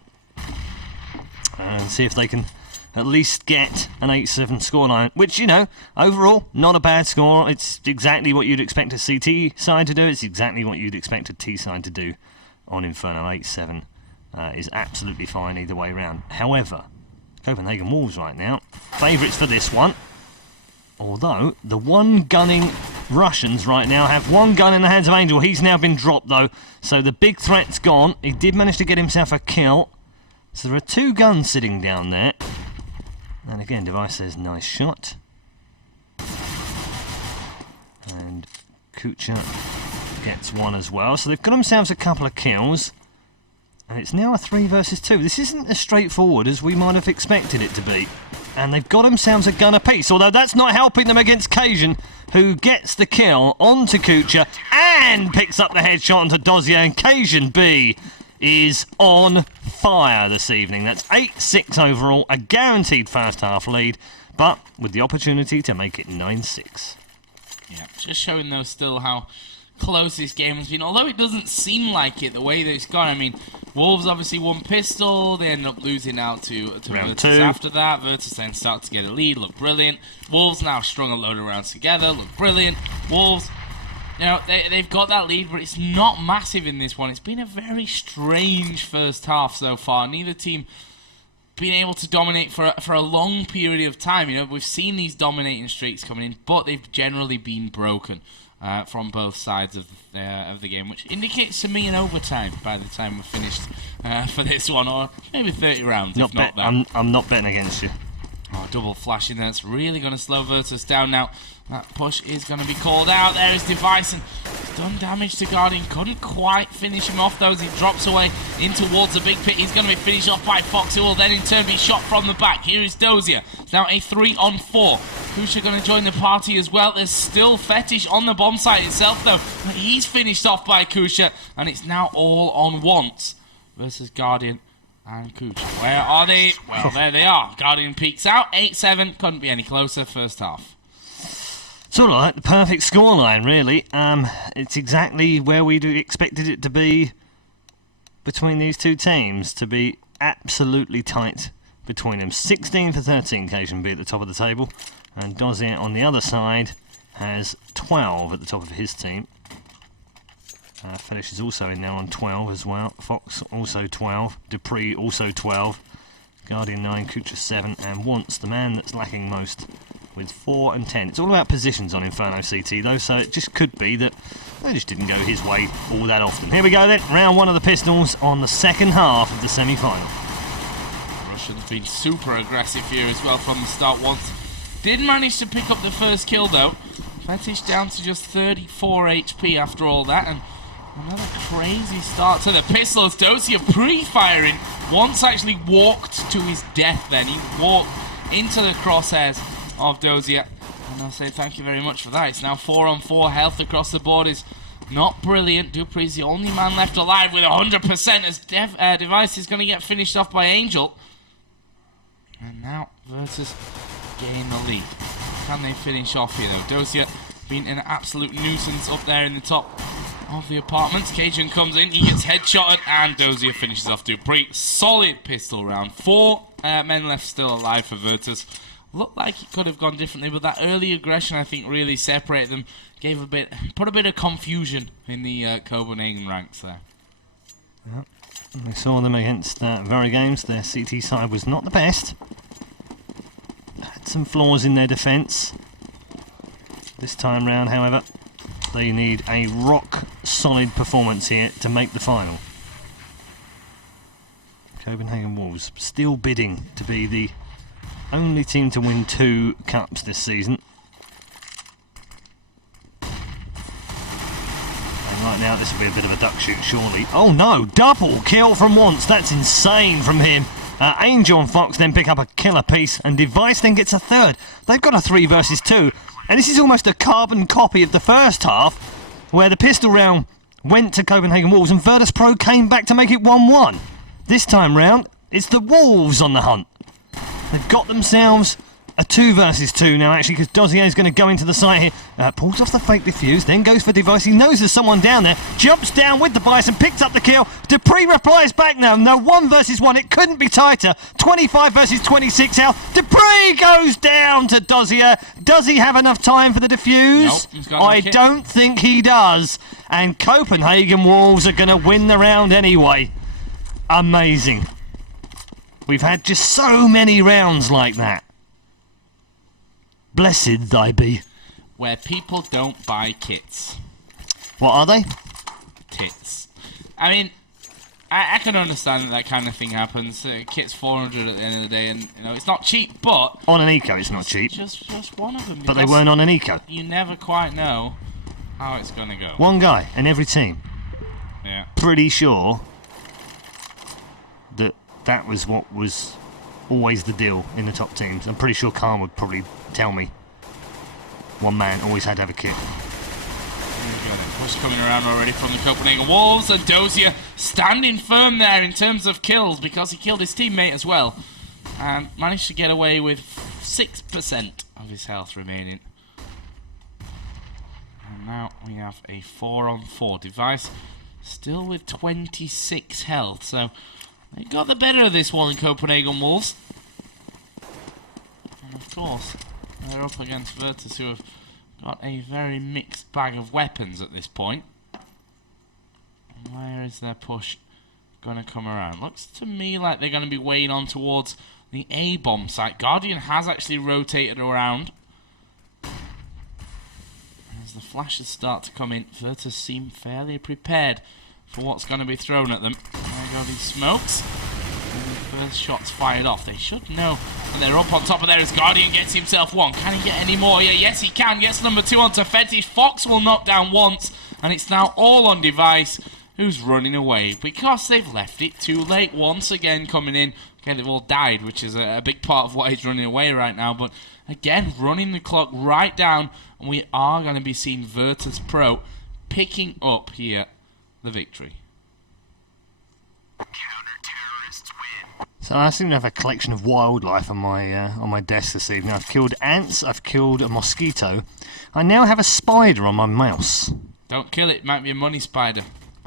And see if they can at least get an 8-7 scoreline, which, overall, not a bad score. It's exactly what you'd expect a CT side to do. It's exactly what you'd expect a T side to do on Inferno. 8-7 is absolutely fine either way around. However, Copenhagen Wolves right now, favourites for this one. Although, the 1-gunning Russians right now have 1 gun in the hands of Angel. He's now been dropped, though, so the big threat's gone. He did manage to get himself a kill. So there are 2 guns sitting down there. And again, Device says, nice shot. And Kucha gets 1 as well. So they've got themselves a couple of kills. And it's now a 3 versus 2. This isn't as straightforward as we might have expected it to be. And they've got themselves a gun apiece. Although that's not helping them against Cajun, who gets the kill onto Kucha and picks up the headshot onto Dozier. And Cajun B is on fire this evening. That's 8-6 overall, a guaranteed first half lead, but with the opportunity to make it 9-6. Yeah, just showing though still how close this game has been, although it doesn't seem like it the way that it's gone. I mean, Wolves obviously won pistol, they end up losing out to round Virtus 2. After that. Virtus then start to get a lead, look brilliant. Wolves now strung a load of rounds together, look brilliant. Wolves, they've got that lead, but it's not massive in this one. It's been a very strange first half so far. Neither team been able to dominate for a long period of time. We've seen these dominating streaks coming in, but they've generally been broken from both sides of the game, which indicates to me an overtime by the time we're finished for this one, or maybe 30 rounds. If not that. I'm not betting against you. Oh, double flash in there. It's really going to slow Virtus down now. That push is going to be called out. There is Device, and he's done damage to Guardian. Couldn't quite finish him off, though, as he drops away in towards the big pit. He's going to be finished off by Fox, who will then in turn be shot from the back. Here is Dozier. It's now a 3-on-4. Kusha going to join the party as well. There's still Fetish on the bomb site itself, though. He's finished off by Kusha, and it's now all on once versus Guardian and Kusha. Where are they? Well, there they are. Guardian peeks out. 8-7. Couldn't be any closer. First half. Sort of like the perfect scoreline, really. It's exactly where we expected it to be between these two teams, to be absolutely tight between them. 16 for 13, KGB at the top of the table, and Dozier on the other side has 12 at the top of his team. Fetish is also in there on 12 as well. Fox also 12. Dupree also 12. Guardian 9, Kucha 7, and Wants, the man that's lacking most, with 4 and 10. It's all about positions on Inferno CT though, so it just could be that they just didn't go his way all that often. Here we go then, round 1 of the Pistols on the second half of the semi-final. Russians been super aggressive here as well from the start. Once did manage to pick up the first kill though. Fetish down to just 34 HP after all that, and another crazy start to the Pistols. Dozier pre-firing. Once actually walked to his death then. He walked into the crosshairs of Dozier. And I'll say thank you very much for that. It's now 4 on 4. Health across the board is not brilliant. Dupree's the only man left alive with 100% as Device is going to get finished off by Angel. And now Virtus gain the lead. Can they finish off here though? Dozier being an absolute nuisance up there in the top of the apartments. Cajun comes in, he gets headshotted, and Dozier finishes off Dupree. Solid pistol round. 4 men left still alive for Virtus. Looked like it could have gone differently, but that early aggression I think really separated them, put a bit of confusion in the Copenhagen ranks there. Yep. We saw them against Very Games. Their CT side was not the best. Had some flaws in their defence. This time round, however, they need a rock-solid performance here to make the final. Copenhagen Wolves still bidding to be the only team to win 2 cups this season. And right now this will be a bit of a duck shoot, surely. Oh no, double kill from Once. That's insane from him. Angel and Fox then pick up a killer piece, and Device then gets a third. They've got a 3 versus 2. And this is almost a carbon copy of the first half, where the pistol round went to Copenhagen Wolves and Virtus.Pro came back to make it 1-1. This time round, it's the Wolves on the hunt. They've got themselves a 2 versus 2 now, actually, because Dozier is going to go into the site here. Pulls off the fake defuse, then goes for Device. He knows there's someone down there. Jumps down with the Bison, picks up the kill. Dupree replies back now. No, 1 versus 1. It couldn't be tighter. 25 versus 26 health. Dupree goes down to Dozier. Does he have enough time for the defuse? Nope, he's got I don't think he does. And Copenhagen Wolves are going to win the round anyway. Amazing. We've had just so many rounds like that. Blessed thy be. Where people don't buy kits. What are they? Tits. I mean, I can understand that kind of thing happens. Kit's 400 at the end of the day, and you know it's not cheap, but on an eco it's not cheap. Just one of them. But they weren't on an eco. You never quite know how it's gonna go. One guy in every team. Yeah. Pretty sure that was what was always the deal in the top teams. I'm pretty sure Khan would probably tell me. One man always had to have a kit. Push coming around already from the Copenhagen Wolves, and Dozier standing firm there in terms of kills because he killed his teammate as well and managed to get away with 6% of his health remaining. And now we have a 4-on-4 Device, still with 26 health, so they got the better of this one in Copenhagen Wolves. And of course, they're up against Virtus, who have got a very mixed bag of weapons at this point. And where is their push going to come around? Looks to me like they're going to be weighing on towards the A-bomb site. Guardian has actually rotated around. As the flashes start to come in, Virtus seem fairly prepared for what's going to be thrown at them. There go these smokes. And the first shot's fired off. They should know. And they're up on top of there as Guardian gets himself 1. Can he get any more? Yeah, yes he can. Gets number 2 onto Fetish. Fox will knock down Once. And it's now all on Device, who's running away because they've left it too late. Once again coming in. Okay, they've all died, which is a big part of why he's running away right now. But again, running the clock right down. And we are going to be seeing Virtus.Pro picking up here the victory. So I seem to have a collection of wildlife on my desk this evening. I've killed ants, I've killed a mosquito. I now have a spider on my mouse. Don't kill it, it might be a money spider.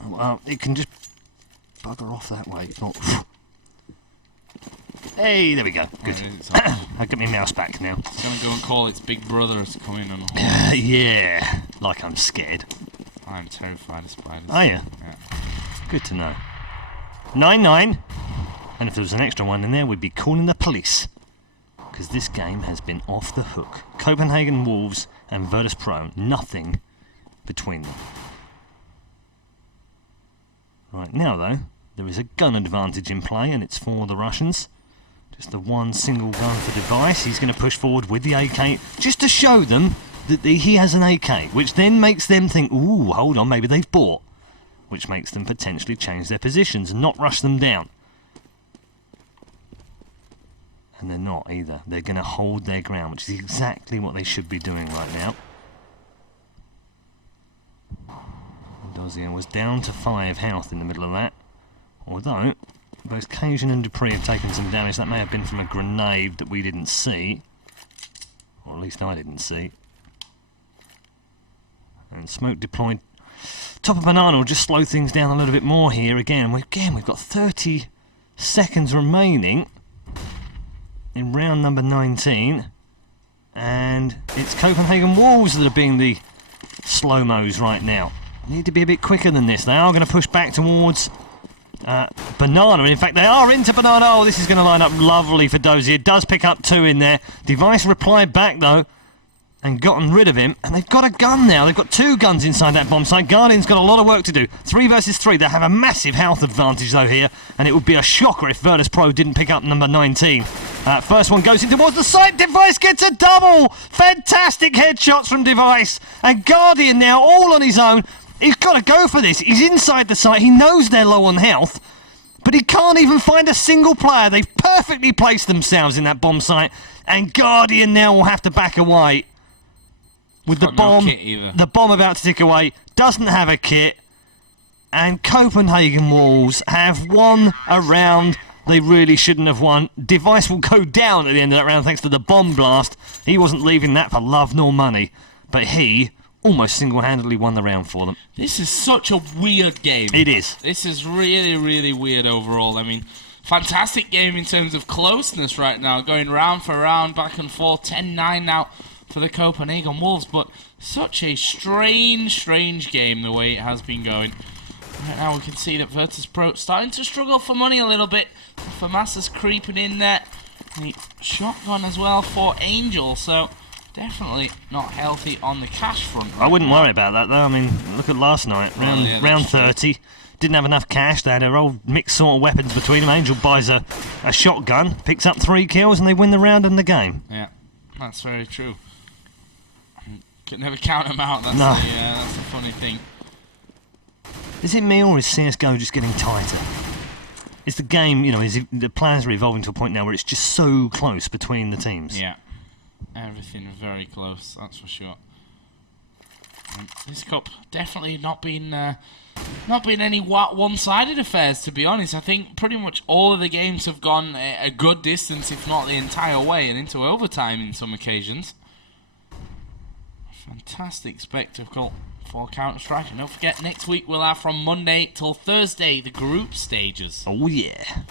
Well, it can just bugger off that way. It's not... Hey, there we go. Good. I'll get my mouse back now. It's going to go and call its big brother to come in and... yeah, like I'm scared. I'm terrified of spiders. Are you? Yeah. Good to know. 9-9. And if there was an extra one in there, we'd be calling the police. Because this game has been off the hook. Copenhagen Wolves and Virtus.Pro. Nothing between them. Right now, though, there is a gun advantage in play, and it's for the Russians. Just the one single gun for Device. He's going to push forward with the AK, just to show them that he has an AK, which then makes them think, ooh, hold on, maybe they've bought. Which makes them potentially change their positions and not rush them down. And they're not either. They're going to hold their ground, which is exactly what they should be doing right now. Dozier was down to 5 health in the middle of that. Although, both Cajun and Dupree have taken some damage. That may have been from a grenade that we didn't see. Or at least I didn't see. And smoke deployed. Top of Banana will just slow things down a little bit more here. Again, we've got 30 seconds remaining in round number 19. And it's Copenhagen Wolves that are being the slow-mos right now. Need to be a bit quicker than this. They are going to push back towards Banana. In fact, they are into Banana. Oh, this is going to line up lovely for Dozier. Does pick up 2 in there. Device replied back, though, and gotten rid of him. And they've got a gun now. They've got 2 guns inside that bomb site. Guardian's got a lot of work to do. 3 versus 3. They have a massive health advantage, though, here. And it would be a shocker if Virtus.Pro didn't pick up number 19. First one goes in towards the site. Device gets a double. Fantastic headshots from Device. And Guardian now all on his own. He's got to go for this. He's inside the site. He knows they're low on health. But he can't even find a single player. They've perfectly placed themselves in that bomb site. And Guardian now will have to back away. With the bomb about to tick away. Doesn't have a kit. And Copenhagen Wolves have won a round they really shouldn't have won. Device will go down at the end of that round thanks to the bomb blast. He wasn't leaving that for love nor money. But he almost single-handedly won the round for them. This is such a weird game. It is. This is really, really weird overall. I mean, fantastic game in terms of closeness right now. Going round for round, back and forth. 10-9 now for the Copenhagen Wolves. But such a strange game the way it has been going. Right now we can see that Virtus.Pro starting to struggle for money a little bit. FAMASA's creeping in there. The shotgun as well for Angel. So definitely not healthy on the cash front. Right, I wouldn't worry about that, though. I mean, look at last night. Round 30. Didn't have enough cash. They had a whole mixed sort of weapons between them. Angel buys a shotgun, picks up 3 kills, and they win the round and the game. Yeah, that's very true. Could never count them out. That's the funny thing. Is it me, or is CSGO just getting tighter? Is the game, the plans are evolving to a point now where it's just so close between the teams? Yeah. Everything very close, that's for sure. And this cup definitely not been any one-sided affairs, to be honest. I think pretty much all of the games have gone a good distance, if not the entire way, and into overtime in some occasions. Fantastic spectacle for Counter-Strike. And don't forget, next week we'll have from Monday till Thursday the group stages. Oh yeah.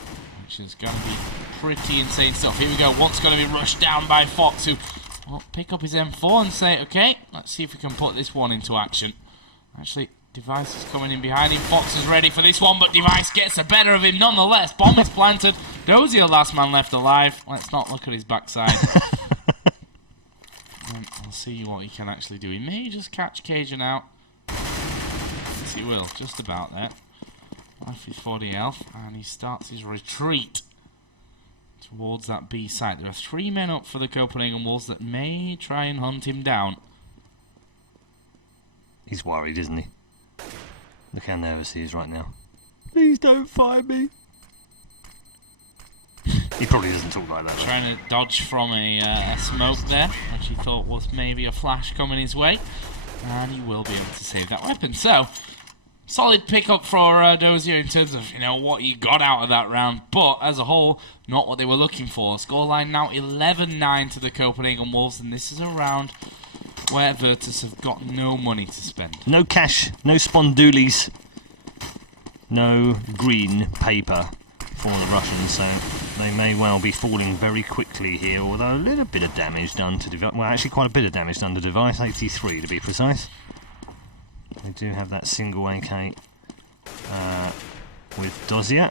Which is going to be pretty insane stuff. Here we go. One's going to be rushed down by Fox, who will pick up his M4 and say, okay, let's see if we can put this one into action. Actually, Device is coming in behind him. Fox is ready for this one, but Device gets the better of him nonetheless. Bomb is planted. Dozier, last man left alive. Let's not look at his backside. We'll see what he can actually do. He may just catch Cajun out. Yes, he will. Just about there. Life is 40 health, and he starts his retreat towards that B site. There are 3 men up for the Copenhagen Wolves that may try and hunt him down. He's worried, isn't he? Look how nervous he is right now. Please don't find me. He probably doesn't talk like that. Trying to dodge from a smoke there, which he thought was maybe a flash coming his way. And he will be able to save that weapon. So, Solid pickup for Dozier in terms of, you know, what he got out of that round, but as a whole, not what they were looking for. Scoreline now 11-9 to the Copenhagen Wolves, and this is a round where Virtus have got no money to spend. No cash, no spondoolies, no green paper for the Russians, so they may well be falling very quickly here, although a little bit of damage done to device. Well, actually quite a bit of damage done to device, 83 to be precise. We do have that single AK with Dozier.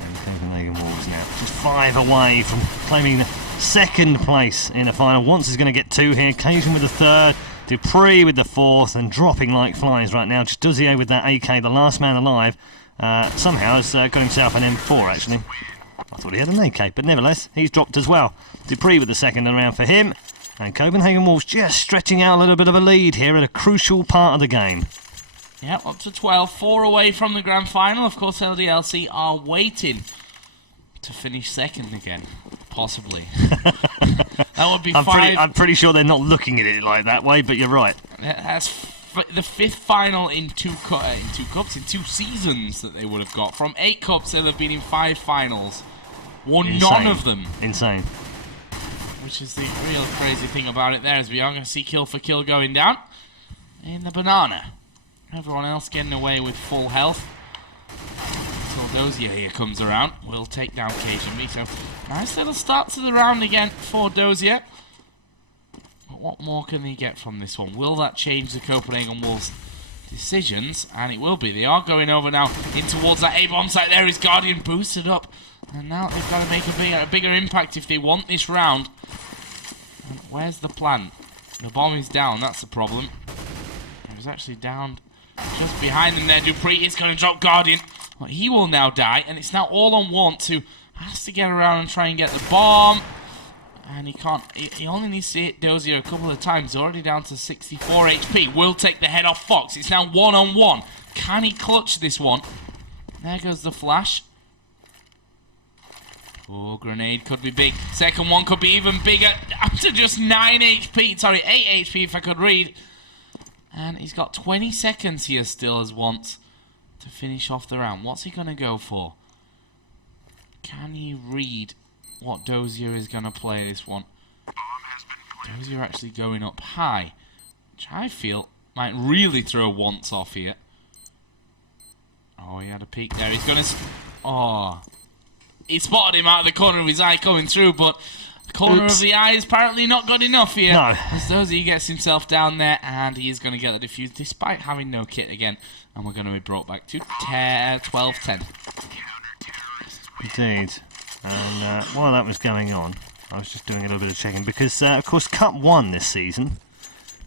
And Copenhagen Wolves now just 5 away from claiming the second place in the final. Once is going to get 2 here, Cajun with the third, Dupree with the fourth, and dropping like flies right now. Just Dozier with that AK, the last man alive, somehow has got himself an M4 actually. I thought he had an AK, but nevertheless, he's dropped as well. Dupree with the second round for him. And Copenhagen Wolves just stretching out a little bit of a lead here at a crucial part of the game. Yep, up to 12, 4 away from the grand final. Of course, LDLC are waiting to finish second again, possibly. That would be I'm pretty sure they're not looking at it like that way, but you're right. That's the 5th final in two seasons that they would have got. From 8 cups, they'll have been in 5 finals. Won Insane. None of them. Insane. Which is the real crazy thing about it there, is we are going to see kill for kill going down in the banana. Everyone else getting away with full health. Until Dozier here comes around, will take down KGB. So nice little start to the round again for Dozier. But what more can they get from this one? Will that change the Copenhagen Wolves' decisions? And it will be. They are going over now in towards that A-bomb site. There is Guardian boosted up. And now they've got to make a bigger impact if they want this round. And where's the plan? The bomb is down, that's the problem. It was actually down just behind them there. Dupree is going to drop Guardian. Well, he will now die, and it's now all on Want, who has to get around and try and get the bomb. And he can't. He only needs to hit Dozier a couple of times. Already down to 64 HP. Will take the head off Fox. It's now 1-on-1. Can he clutch this one? There goes the flash. Oh, grenade could be big. Second one could be even bigger. Up to just 9 HP. Sorry, 8 HP if I could read. And he's got 20 seconds here still as Want to finish off the round. What's he going to go for? Can he read what Dozier is going to play this one? Dozier actually going up high, which I feel might really throw Wants off here. Oh, he had a peek there. He's going to... Oh... He spotted him out of the corner of his eye coming through, but the corner of the eye is apparently not good enough here. No. As Dozier gets himself down there, and he is going to get the defuse despite having no kit again. And we're going to be brought back to 12-10. Indeed. And while that was going on, I was just doing a little bit of checking, because, of course, Cup 1 this season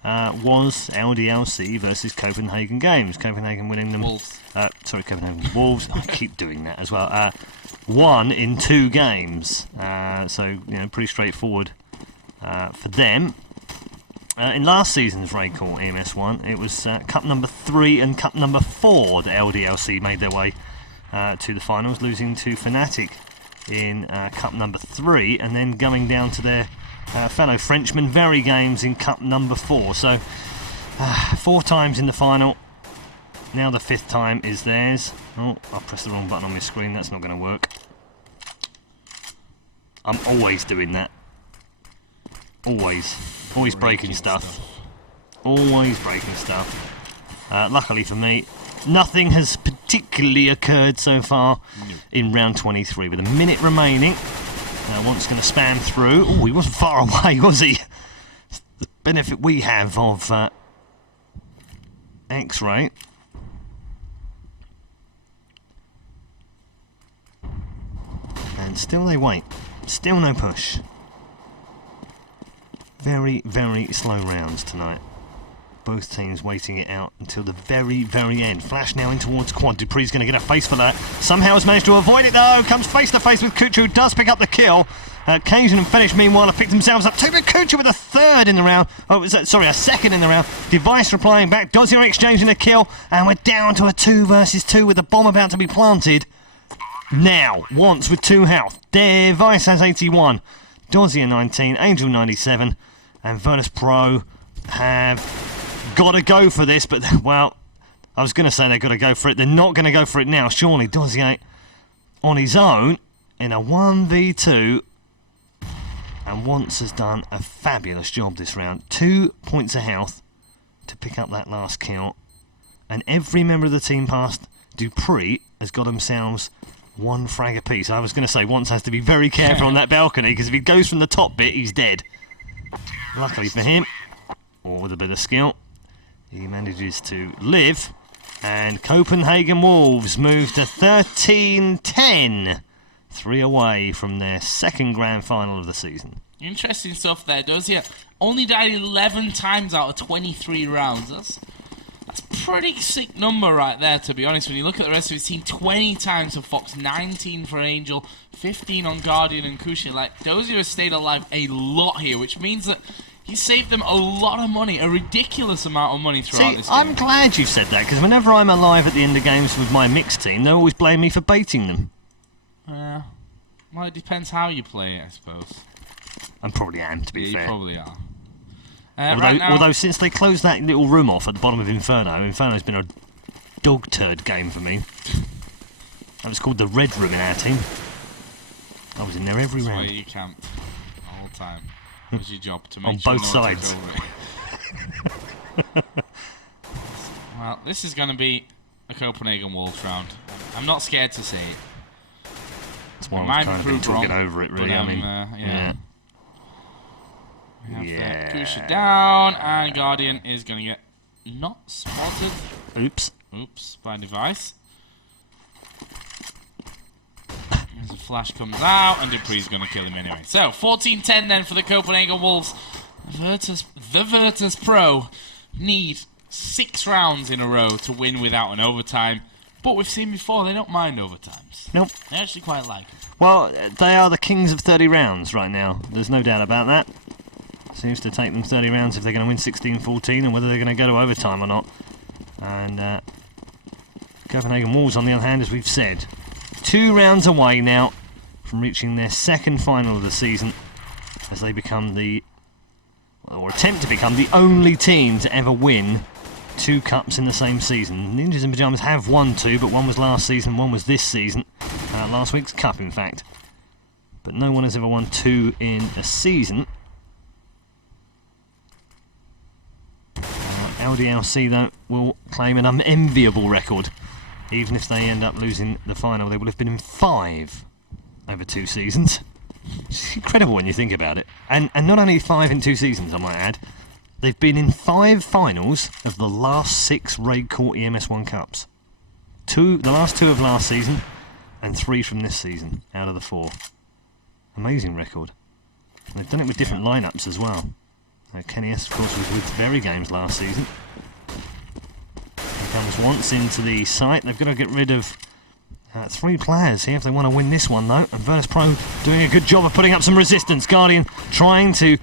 was LDLC versus Copenhagen Games. Copenhagen winning them... Wolves. Copenhagen Wolves. I keep doing that as well. 1 in 2 games. So, you know, pretty straightforward for them. In last season's RaidCall EMS 1, it was Cup number 3 and Cup number 4 that LDLC made their way to the finals, losing to Fnatic in Cup number 3, and then going down to their fellow Frenchman Very Games in Cup number 4. So 4 times in the final. Now the 5th time is theirs. Oh, I pressed the wrong button on my screen. That's not going to work. I'm always doing that. Always breaking stuff. Always breaking stuff. Luckily for me, nothing has particularly occurred so far in round 23. With a minute remaining, Want's going to spam through. Oh, he wasn't far away, was he? The benefit we have of X-ray. And still they wait. Still no push. Very, very slow rounds tonight. Both teams waiting it out until the very, very end. Flash now in towards Quad. Dupree's going to get a face for that. Somehow has managed to avoid it though. Comes face to face with Kuchu. Does pick up the kill. Cajun and Finish meanwhile have picked themselves up. But Kuchu with a third in the round. Oh, sorry, a second in the round. Device replying back. Dozier exchanging a kill. And we're down to a 2 versus 2 with the bomb about to be planted. Now, Wants with 2 health. Device has 81. Dozier 19, Angel 97, and Virtus.Pro have got to go for this, but, well, I was going to say they've got to go for it. They're not going to go for it now. Surely Dozier on his own in a 1v2, and Once has done a fabulous job this round. 2 points of health to pick up that last kill, and every member of the team past Dupree has got themselves 1 frag apiece. I was going to say Once has to be very careful on that balcony, because if he goes from the top bit, he's dead. Luckily for him, or with a bit of skill, he manages to live, and Copenhagen Wolves move to 13-10, 3 away from their second grand final of the season. Interesting stuff there, Dozier. Only died 11 times out of 23 rounds. That's a pretty sick number right there, to be honest. When you look at the rest of his team, 20 times for Fox, 19 for Angel, 15 on Guardian and Kushi. Like, Dozier has stayed alive a lot here, which means that he saved them a lot of money, a ridiculous amount of money throughout this game. I'm glad you said that, because whenever I'm alive at the end of games with my mixed team, they always blame me for baiting them. Well, it depends how you play it, I suppose. I probably am, to be fair. You probably are. Although since they closed that little room off at the bottom of Inferno's been a dog turd game for me. That was called the Red Room in our team. I was in there every round. That's why you camped the whole time. What was your job? To make on sure both sides. Well, this is going to be a Copenhagen Wolves round. I'm not scared to say it. That's why I've kind of been talking over it, really. But, I mean, yeah. We have Kusha down, and Guardian is going to get not spotted. Oops, by device. As a flash comes out, and Dupree's going to kill him anyway. So, 14-10 then for the Copenhagen Wolves. The Virtus.Pro need 6 rounds in a row to win without an overtime. But we've seen before, they don't mind overtimes. Nope. They actually quite like it. Well, they are the kings of 30 rounds right now. There's no doubt about that. Seems to take them 30 rounds if they're going to win 16-14, and whether they're going to go to overtime or not. And Copenhagen Wolves, on the other hand, as we've said, 2 rounds away now from reaching their second final of the season, as they become or attempt to become the only team to ever win 2 cups in the same season. Ninjas in Pyjamas have won 2, but one was last season, one was this season. Last week's cup, in fact. But no one has ever won 2 in a season. LDLC, though, will claim an unenviable record. Even if they end up losing the final, they will have been in 5 over 2 seasons. It's incredible when you think about it. And not only 5 in 2 seasons, I might add. They've been in 5 finals of the last 6 RaidCall EMS 1 Cups. The last 2 of last season, and 3 from this season, out of the 4. Amazing record. And they've done it with different lineups as well. Kenny S, of course, was with Very Games last season. He comes once into the site. They've got to get rid of 3 players here if they want to win this one, though. And Virtus.Pro doing a good job of putting up some resistance. Guardian trying to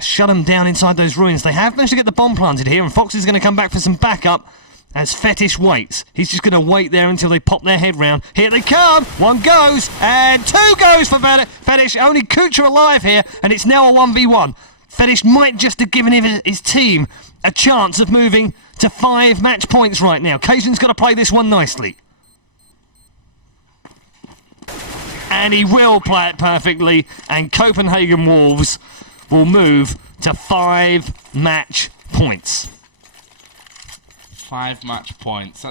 shut them down inside those ruins. They have managed to get the bomb planted here, and Fox is going to come back for some backup as Fetish waits. He's just going to wait there until they pop their head round. Here they come! 1 goes, and 2 goes for Fetish. Only Kucha alive here, and it's now a 1v1. Fetish might just have given his team a chance of moving to 5 match points right now. Kaizen's got to play this one nicely. And he will play it perfectly, and Copenhagen Wolves will move to 5 match points. 5 match points.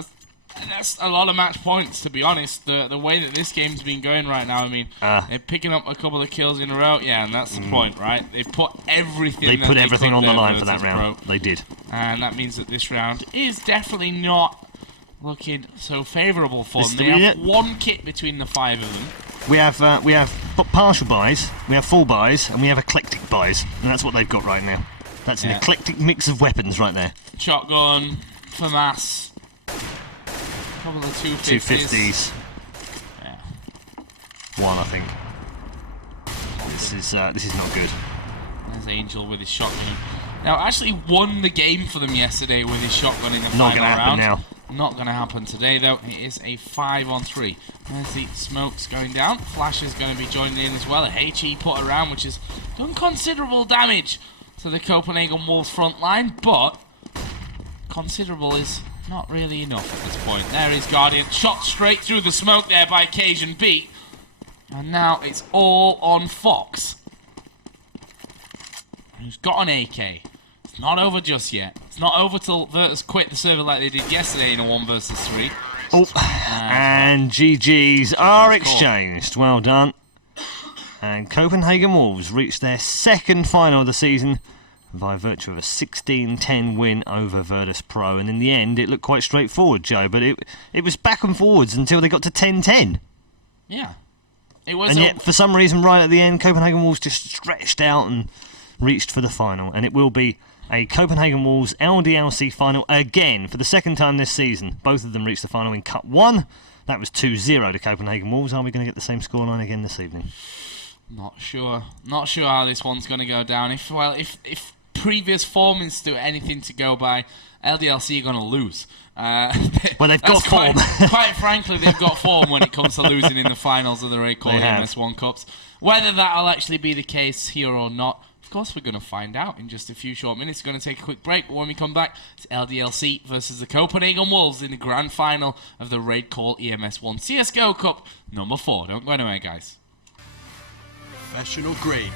That's a lot of match points, to be honest. The way that this game's been going right now, I mean, they're picking up a couple of kills in a row. Yeah, and that's the point, right? They put everything. They put everything on the line for that round. They did, and that means that this round is definitely not looking so favourable for them. They have 1 kit between the 5 of them. We have partial buys, we have full buys, and we have eclectic buys, and that's what they've got right now. That's an eclectic mix of weapons right there. Shotgun, FAMAS, couple of 250s. Yeah. 1, I think. This is not good. There's Angel with his shotgun. Now, actually won the game for them yesterday with his shotgun in the final round. Not going to happen now. Not going to happen today, though. It is a 5-on-3. There's the smokes going down. Flash is going to be joining in as well. A HE put around, which has done considerable damage to the Copenhagen Wolves front line, but considerable is not really enough at this point. There is Guardian, shot straight through the smoke there by Cajun Beat. And now it's all on Fox, who's got an AK. It's not over just yet. It's not over till Virtus quit the server like they did yesterday in a 1 versus 3. Oh, and GG's are exchanged. Well done. And Copenhagen Wolves reached their second final of the season by virtue of a 16-10 win over Virtus.Pro. And in the end, it looked quite straightforward, Joe, but it was back and forwards until they got to 10-10. Yeah. It was. And yet, for some reason, right at the end, Copenhagen Wolves just stretched out and reached for the final. And it will be a Copenhagen Wolves LDLC final again for the second time this season. Both of them reached the final in Cup 1. That was 2-0 to Copenhagen Wolves. Are we going to get the same scoreline again this evening? Not sure. Not sure how this one's going to go down. If previous form is still anything to go by, LDLC are going to lose. Well, they've got form. Quite frankly, they've got form when it comes to losing in the finals of the RaidCall EMS 1 Cups. Whether that'll actually be the case here or not, of course, we're going to find out in just a few short minutes. We're going to take a quick break, but when we come back, it's LDLC versus the Copenhagen Wolves in the grand final of the RaidCall EMS 1 CSGO Cup number 4. Don't go anywhere, guys. Professional grade.